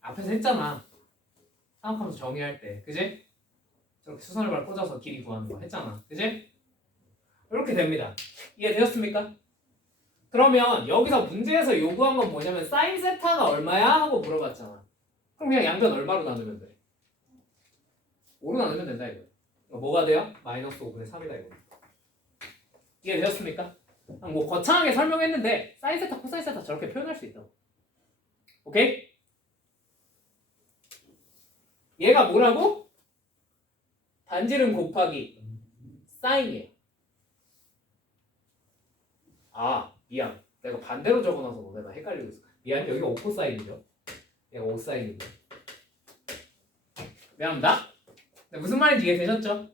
앞에서 했잖아. 삼각함수 정의할 때, 그지? 저렇게 수선을 발 꽂아서 길이 구하는 거 했잖아, 그지? 이렇게 됩니다. 이해되셨습니까? 그러면 여기서 문제에서 요구한 건 뭐냐면 사인 세타가 얼마야? 하고 물어봤잖아. 그럼 그냥 양변 얼마로 나누면 돼? 5로 나누면 된다 이거. 뭐가 돼요? 마이너스 5분의 3이다 이거. 이해되셨습니까? 뭐 거창하게 설명했는데 사인 세타, 코사인 세타 저렇게 표현할 수 있다고. 오케이? 얘가 뭐라고? 반지름 곱하기 사인이에요. 아 미안, 내가 반대로 적어놔서 내가 헷갈리고 있어. 미안, 여기가 5코사인이죠. 얘가 5사인이고. 미안합니다. 네, 무슨 말인지 이해되셨죠?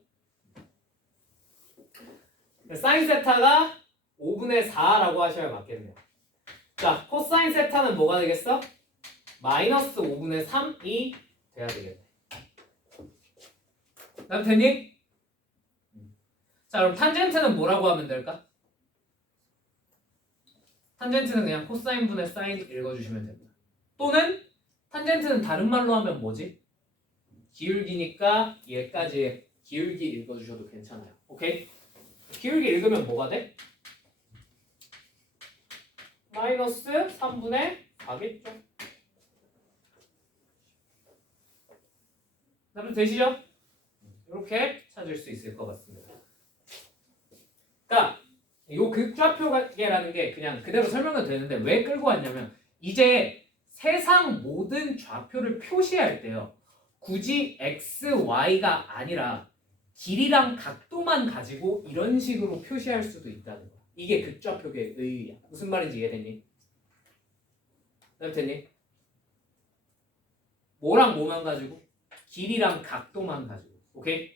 사인 세타가 5분의 4라고 하셔야 맞겠네요. 자, 코사인 세타는 뭐가 되겠어? 마이너스 5분의 3이 돼야 되겠네. 나 됐니? 자, 그럼 탄젠트는 뭐라고 하면 될까? 탄젠트는 그냥 코사인 분의 사인 읽어주시면 됩니다. 또는 탄젠트는 다른 말로 하면 뭐지? 기울기니까 얘까지 기울기 읽어주셔도 괜찮아요. 오케이? 기울기 읽으면 뭐가 돼? 마이너스 3분의 4겠죠. 답은 되시죠? 이렇게 찾을 수 있을 것 같습니다. 그러니까 이 극좌표계라는 게 그냥 그대로 설명은 되는데 왜 끌고 왔냐면 이제 세상 모든 좌표를 표시할 때요. 굳이 x, y가 아니라 길이랑 각도만 가지고 이런 식으로 표시할 수도 있다는 거야. 이게 극좌표계의 의의야. 무슨 말인지 이해됐니? 됐니? 뭐랑 뭐만 가지고? 길이랑 각도만 가지고. 오케이?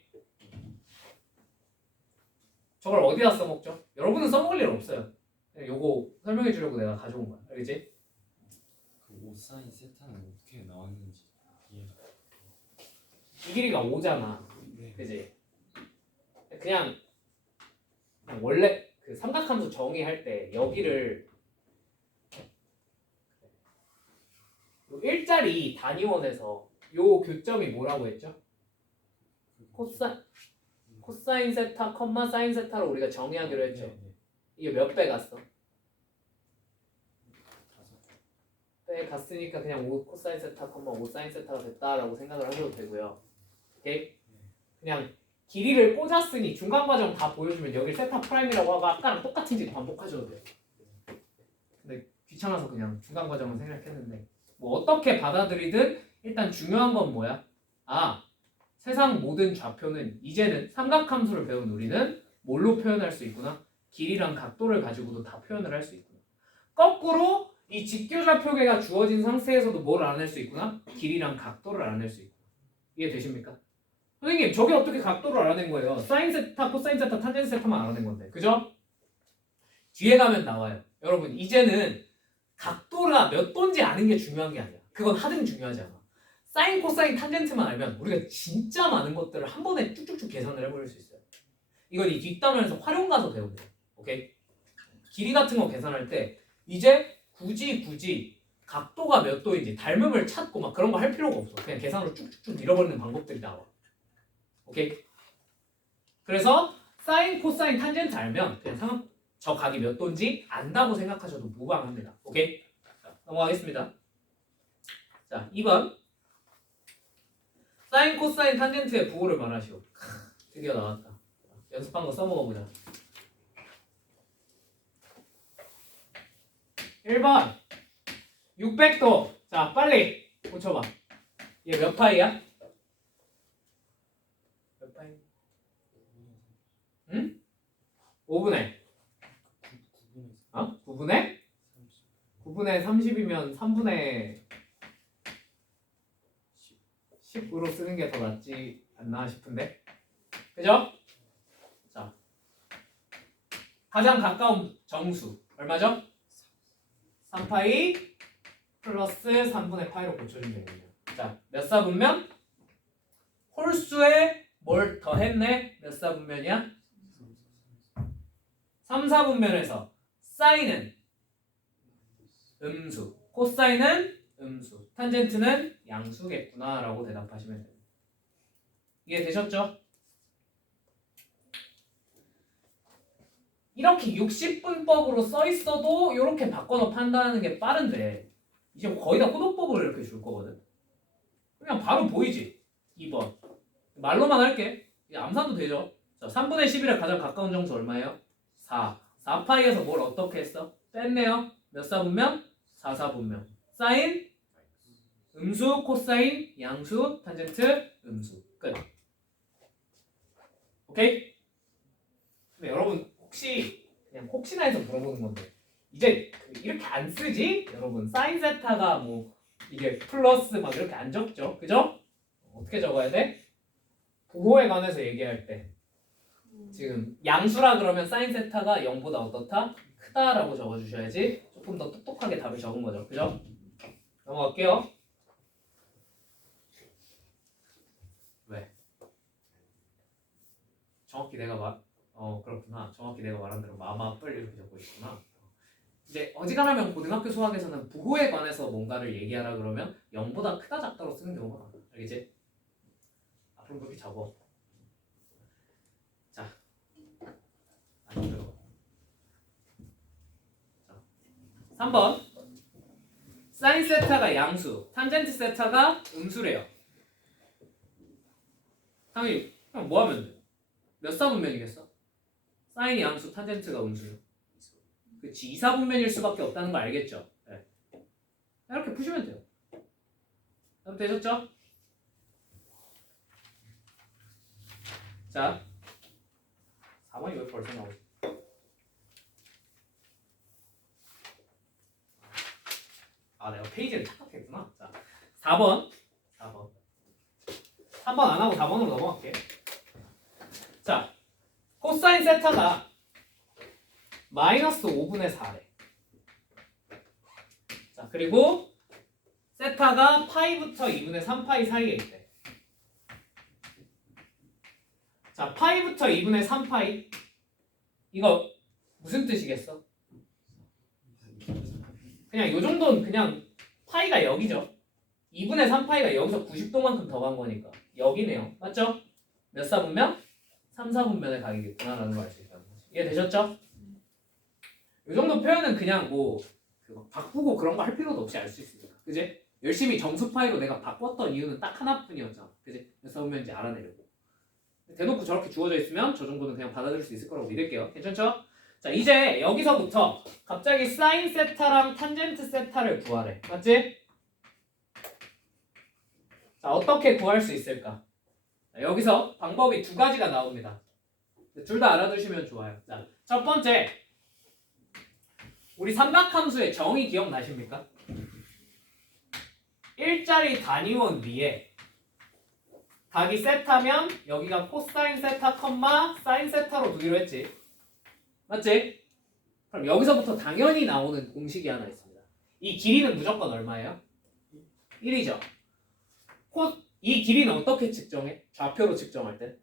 저걸 어디다 써먹죠? 여러분은 써먹을 일 없어요. 그냥 요거 설명해 주려고 내가 가져온 거야. 알겠지? 그 5사인 세타는 어떻게 나왔는지 이해가. 이 길이가 5잖아. 네. 그지? 그냥 원래 그 삼각함수 정의할 때 여기를 일자리 단위원에서 요 교점이 뭐라고 했죠? 코사인 세타, 컴마 사인 세타로 우리가 정의하기로 했죠. 네. 이게 몇 배 갔어? 5. 배 갔으니까 그냥 5 코사인 세타, 컴마 5 사인 세타가 됐다라고 생각을 하셔도 되고요. 오케이? 그냥 길이를 꽂았으니 중간 과정 다 보여주면 여기 세타 프라임이라고 하고 아까랑 똑같은지 반복하셔도 돼요. 근데 귀찮아서 그냥 중간 과정은 생략했는데 뭐 어떻게 받아들이든 일단 중요한 건 뭐야? 아, 세상 모든 좌표는 이제는 삼각함수를 배운 우리는 뭘로 표현할 수 있구나? 길이랑 각도를 가지고도 다 표현을 할 수 있구나. 거꾸로 이 직교좌표계가 주어진 상태에서도 뭘 알아낼 수 있구나? 길이랑 각도를 알아낼 수 있구나. 이해되십니까? 선생님, 저게 어떻게 각도를 알아낸 거예요? 사인 세타, 코사인 세타, 탄젠트 세타만 알아낸 건데. 그죠? 뒤에 가면 나와요. 여러분, 이제는 각도가 몇 도인지 아는 게 중요한 게 아니야. 그건 하등 중요하지 않아. 사인, 코사인, 탄젠트만 알면 우리가 진짜 많은 것들을 한 번에 쭉쭉쭉 계산을 해버릴 수 있어요. 이건 이 뒷단원에서 활용 가서 배우면 돼요. 오케이? 길이 같은 거 계산할 때 이제 굳이 각도가 몇 도인지 닮음을 찾고 막 그런 거 할 필요가 없어. 그냥 계산으로 쭉쭉쭉 잃어버리는 방법들이 나와. 오케이? 그래서 사인, 코사인, 탄젠트 알면 그냥 저 각이 몇 도인지 안다고 생각하셔도 무방합니다. 오케이? 자, 넘어가겠습니다. 자, 2번. 사인, 코사인, 탄젠트의 부호를 말하시오. 드디어 나왔다. 연습한 거 써먹어 보자. 1번 600도. 자, 빨리 고쳐봐. 얘 몇 파이야? 몇 파이? 응? 5분의 9분의? 9분의 30이면 3분의 10으로 쓰는 게 더 낫지 않나 싶은데? 그죠? 자, 가장 가까운 정수 얼마죠? 3파이 플러스 3분의 파이로 고쳐주면 되거든요. 자, 몇 사분면? 홀수에 뭘 더했네? 몇 사분면이야? 3, 4분면에서 사인은 음수, 코사인은 음수, 탄젠트는 양수겠구나 라고 대답하시면 됩니다. 이해되셨죠? 이렇게 60분법으로 써있어도 이렇게 바꿔서 판단하는 게 빠른데 이제 거의 다 호도법을 이렇게 줄 거거든. 그냥 바로 보이지? 2번 말로만 할게. 이제 암산도 되죠? 자, 3분의 11에 가장 가까운 정수 얼마예요? 4. 4파이에서 뭘 어떻게 했어? 뺐네요. 몇 사분면? 4, 4분면. 사인, 음수, 코사인, 양수, 탄젠트, 음수. 끝. 오케이? 근데 여러분 혹시 그냥 혹시나 해서 물어보는 건데 이제 이렇게 안 쓰지? 여러분 사인 세타가 뭐 이게 플러스 막 이렇게 안 적죠? 그죠? 어떻게 적어야 돼? 부호에 관해서 얘기할 때 지금 양수라 그러면 사인 세타가 0보다 어떻다? 크다라고 적어주셔야지 조금 더 똑똑하게 답을 적은 거죠. 그죠? 넘어갈게요. 왜? 정확히 내가 그렇구나. 정확히 내가 말한 대로 마마뿔 이렇게 적고 있구나. 이제 어지간하면 고등학교 수학에서는 부호에 관해서 뭔가를 얘기하라 그러면 0보다 크다 작다로 쓰는 경우가 많아. 알겠지? 앞으로 그렇게 적어. 자, 아니요. 자, 3번. 사인 세타가 양수, 탄젠트 세타가 음수래요. 당연히 그냥 뭐 하면 돼? 몇 사분면이겠어? 사인이 양수, 탄젠트가 음수요. 그치, 2사분면일 수밖에 없다는 거 알겠죠? 네. 이렇게 푸시면 돼요. 답 되셨죠? 자, 4번이 왜 벌써 나오지? 내가 페이지를 착각했구나. 자, 4번 3번 안 하고 4번으로 넘어갈게. 자, 코사인 세타가 마이너스 5분의 4래. 자, 그리고 세타가 파이부터 2분의 3파이 사이에 있대. 자, 파이부터 2분의 3파이 이거 무슨 뜻이겠어? 그냥 요 정도는 그냥 파이가 여기죠. 2분의 3파이가 여기서 90도만큼 더 간 거니까 여기네요. 맞죠? 몇 사분면? 3, 4분면의 각이겠구나 라는 걸 알 수 있다는 거지. 이해되셨죠? 이 정도 표현은 그냥 뭐 바꾸고 그런 거 할 필요도 없이 알 수 있습니다. 그지? 열심히 정수 파이로 내가 바꿨던 이유는 딱 하나뿐이었잖아. 그지? 몇 사분면인지 알아내려고. 대놓고 저렇게 주어져 있으면 저 정도는 그냥 받아들일 수 있을 거라고 믿을게요. 괜찮죠? 자, 이제 여기서부터 갑자기 사인 세타랑 탄젠트 세타를 구하래. 맞지? 자, 어떻게 구할 수 있을까? 자, 여기서 방법이 두 가지가 나옵니다. 둘 다 알아두시면 좋아요. 자, 첫 번째, 우리 삼각함수의 정의 기억나십니까? 일자리 단위원 위에 각이 세타면 여기가 코사인 세타, 사인 세타로 두기로 했지. 맞지? 그럼 여기서부터 당연히 나오는 공식이 하나 있습니다. 이 길이는 무조건 얼마예요? 1이죠. 이 길이는 어떻게 측정해? 좌표로 측정할 때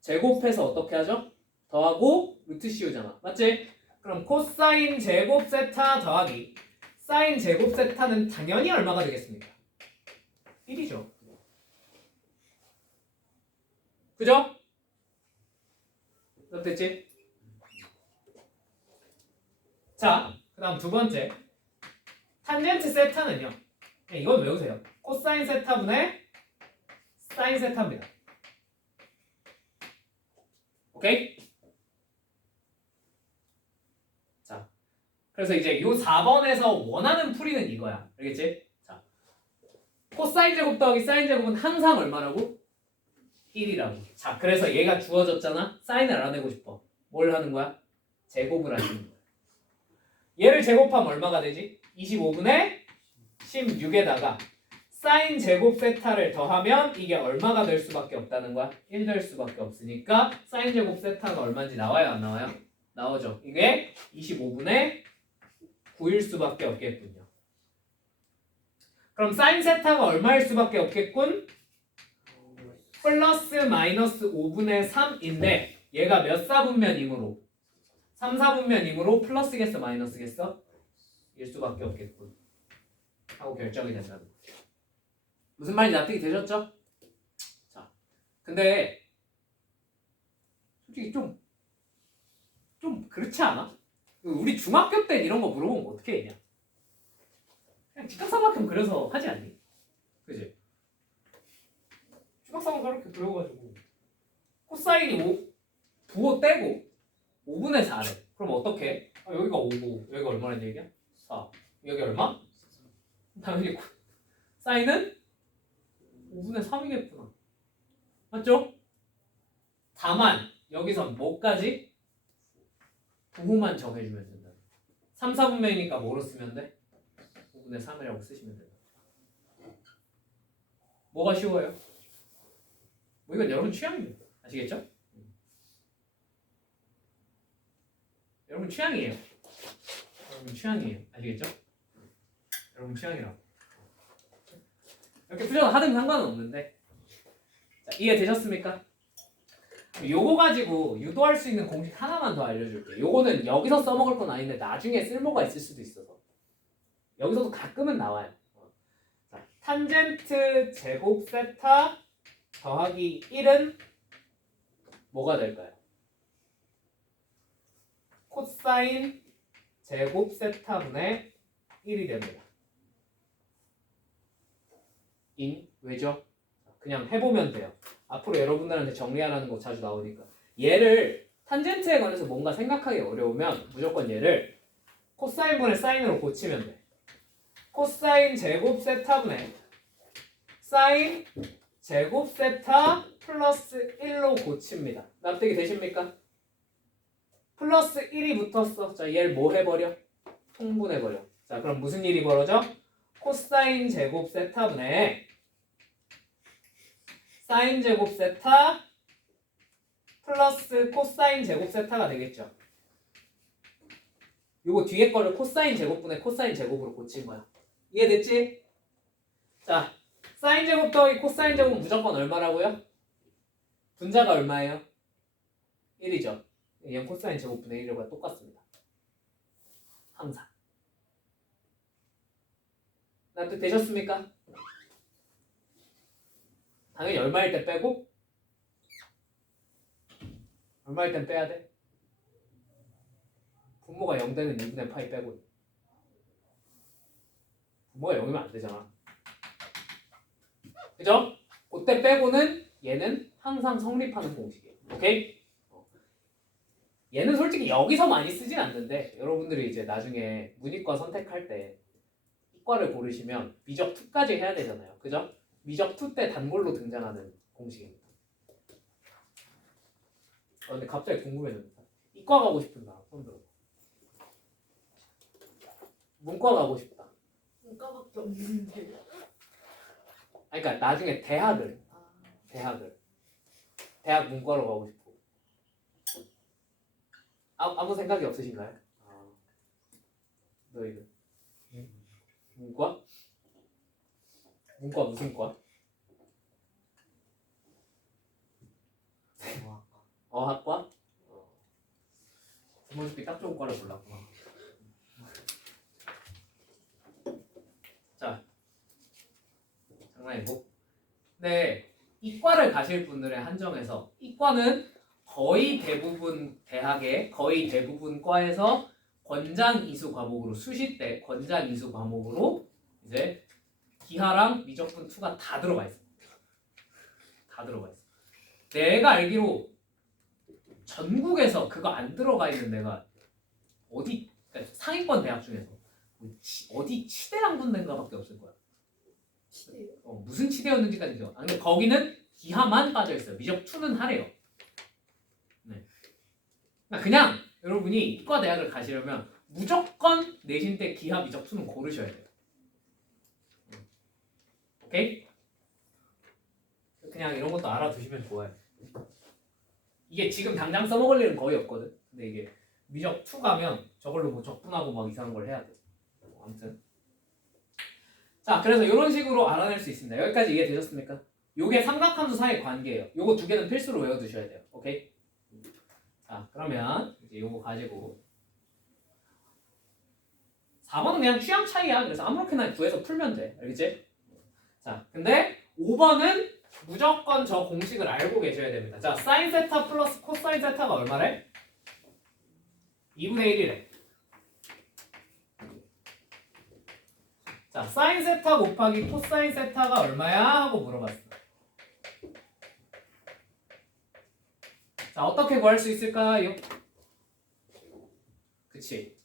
제곱해서 어떻게 하죠? 더하고 루트 씌우잖아. 맞지? 그럼 코사인 제곱 세타 더하기 사인 제곱 세타는 당연히 얼마가 되겠습니까? 1이죠. 그죠? 됐지? 자, 그 다음 두 번째. 탄젠트 세타는요. 이건 외우세요. 코사인 세타분의 사인 세타입니다. 오케이? 자, 그래서 이제 요 4번에서 원하는 풀이는 이거야. 알겠지? 자, 코사인 제곱 더하기 사인 제곱은 항상 얼마라고? 1이라고. 자, 그래서 얘가 주어졌잖아. 사인을 알아내고 싶어. 뭘 하는 거야? 제곱을 하시는 거야. 얘를 제곱하면 얼마가 되지? 25분의 16에다가 사인 제곱 세타를 더하면 이게 얼마가 될 수밖에 없다는 거야? 1 될 수밖에 없으니까 사인 제곱 세타가 얼마인지 나와요? 안 나와요? 나오죠. 이게 25분의 9일 수밖에 없겠군요. 그럼 사인 세타가 얼마일 수밖에 없겠군? 플러스 마이너스 5분의 3인데 얘가 몇 사분면이므로? 3, 4분면이므로 플러스겠어? 마이너스겠어? 일 수밖에 없겠군 하고 결정이 된다는 거죠. 무슨 말인지 납득이 되셨죠? 자, 근데 솔직히 좀 그렇지 않아? 우리 중학교 때 이런 거 물어보면 어떻게 했냐? 그냥 직각삼각형 그려서 하지 않니? 그지? 직각삼각형 이렇게 그려가지고 코사인이 9호 떼고 5분의 4래. 그럼 어떻게? 여기가 5고 여기가 얼마란 얘기야? 4. 여기 얼마? 당연히 사인은 5분의 3이겠구나. 맞죠? 다만 여기서 뭐까지? 9호만 정해주면 된다. 3, 4분면이니까 뭐로 쓰면 돼? 5분의 3이라고 쓰시면 된다. 뭐가 쉬워요? 뭐 이건 여러분 취향입니다. 아시겠죠? 여러분 취향이에요. 여러분 취향이에요. 아시겠죠? 여러분 취향이라고. 이렇게 풀어도 하든 상관은 없는데. 자, 이해되셨습니까? 요거 가지고 유도할 수 있는 공식 하나만 더 알려줄게요. 요거는 여기서 써먹을 건 아닌데 나중에 쓸모가 있을 수도 있어서. 여기서도 가끔은 나와요. 자, 탄젠트 제곱 세타 더하기 1은 뭐가 될까요? 코사인 제곱 세타분의 1이 됩니다. 왜죠? 그냥 해보면 돼요. 앞으로 여러분들한테 정리하라는 거 자주 나오니까. 얘를 탄젠트에 관해서 뭔가 생각하기 어려우면 무조건 얘를 코사인분의 사인으로 고치면 돼. 코사인 제곱 세타분의 사인 제곱 세타 플러스 1로 고칩니다. 납득이 되십니까? 플러스 1이 붙었어. 자, 얘를 뭐 해버려? 통분해버려. 자, 그럼 무슨 일이 벌어져? 코사인 제곱 세타분의 사인 제곱 세타 플러스 코사인 제곱 세타가 되겠죠. 요거 뒤에 거를 코사인 제곱분의 코사인 제곱으로 고친 거야. 이해됐지? 자, 사인 제곱 더하기 코사인 제곱은 무조건 얼마라고요? 분자가 얼마예요? 1이죠. 얘는 코사인 제곱분의 1과 똑같습니다. 항상. 납득 되셨습니까? 당연히 얼마일 때 빼고 얼마일 땐 빼야 돼? 분모가 0되는 2분의 파이 빼고. 분모가 0이면 안 되잖아. 그죠? 그때 빼고는 얘는 항상 성립하는 공식이에요. 오케이? 얘는 솔직히 여기서 많이 쓰진 않는데 여러분들이 이제 나중에 문이과 선택할 때 이과를 고르시면 미적 2까지 해야 되잖아요. 그죠? 미적 2 때 단골로 등장하는 공식입니다. 근데 갑자기 궁금해졌다. 이과 가고 싶은 사람 손 들어. 문과 가고 싶다. 문과밖에 없는데. 아니, 그러니까 나중에 대학을 대학 문과로 가고 싶고. 아무 생각이 없으신가요? 너희들 문과? 문과 무슨 과? 어학과? 부모님이 딱 좋은 과를 골랐구나. 자, 장난이고. 네, 이과를 가실 분들의 한정에서 이과는 거의 대부분 대학의 거의 대부분 과에서 권장 이수 과목으로 수시 때 권장 이수 과목으로 이제 기하랑 미적분 2가 다 들어가 있어. 다 들어가 있어. 내가 알기로 전국에서 그거 안 들어가 있는 데가 어디 그러니까 상위권 대학 중에서 어디 치대랑 분대인가밖에 없을 거야. 치대요? 무슨 치대였는지까지 기억. 근데 거기는 기하만 빠져 있어요. 미적 2는 하래요. 네. 그냥 여러분이 이과 대학을 가시려면 무조건 내신 때 기하 미적 2는 고르셔야 돼요. 오케이? 그냥 이런 것도 알아두시면 좋아요. 이게 지금 당장 써먹을 일은 거의 없거든. 근데 이게 미적 2 가면 저걸로 뭐 적분하고 막 이상한 걸 해야 돼. 아무튼 자, 그래서 이런 식으로 알아낼 수 있습니다. 여기까지 이해되셨습니까? 요게 삼각함수 사이의 관계예요. 요거 두 개는 필수로 외워두셔야 돼요. 오케이? 자, 그러면 이제 요거 가지고 4번은 그냥 취향 차이야. 그래서 아무렇게나 구해서 풀면 돼. 알겠지? 자, 근데 5번은 무조건 저 공식을 알고 계셔야 됩니다. 자, 사인 세타 플러스 코사인 세타가 얼마래? 2분의 1이래. 자, 사인 세타 곱하기 코사인 세타가 얼마야? 하고 물어봤어. 자, 어떻게 구할 수 있을까요? 그치.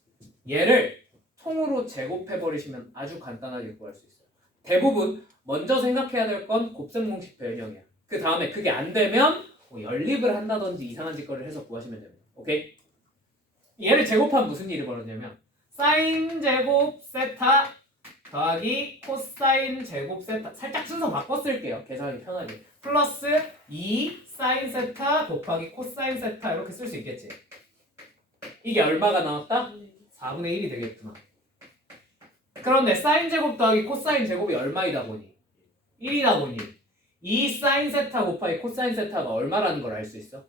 얘를 통으로 제곱해버리시면 아주 간단하게 구할 수 있어요. 대부분 먼저 생각해야 될 건 곱셈 공식 변형이야. 그 다음에 그게 안 되면 뭐 연립을 한다든지 이상한 짓거리를 해서 구하시면 됩니다. 오케이? 얘를 제곱하면 무슨 일이 벌어지냐면 사인 제곱 세타 더하기 코사인 제곱 세타, 살짝 순서 바꿔 쓸게요. 계산이 편하게. 플러스 2 사인 세타 곱하기 코사인 세타 이렇게 쓸 수 있겠지. 이게 얼마가 나왔다? 4분의 1이 되겠구나. 그런데 사인 제곱 더하기 코사인 제곱이 얼마이다 보니 1이다 보니 2 사인 세타 곱하기 코사인 세타가 얼마라는 걸 알 수 있어?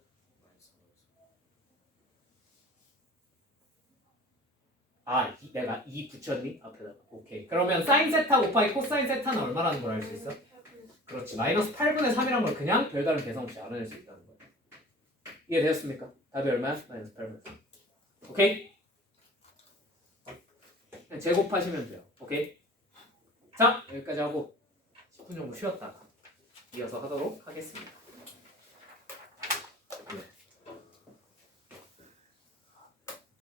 아, 내가 2 붙였니? 앞에다가. 오케이. 그러면 사인 세타 곱하기 코사인 세타는 얼마라는 걸 알 수 있어? 그렇지. 마이너스 8분의 3이란 걸 그냥 별다른 계산 없이 알아낼 수 있다는 거야. 이해되셨습니까? 답이 얼마야? 마이너스 8분의 3. 오케이? 그냥 제곱하시면 돼요. 오케이? 자, 여기까지 하고 10분 정도 쉬었다가 이어서 하도록 하겠습니다.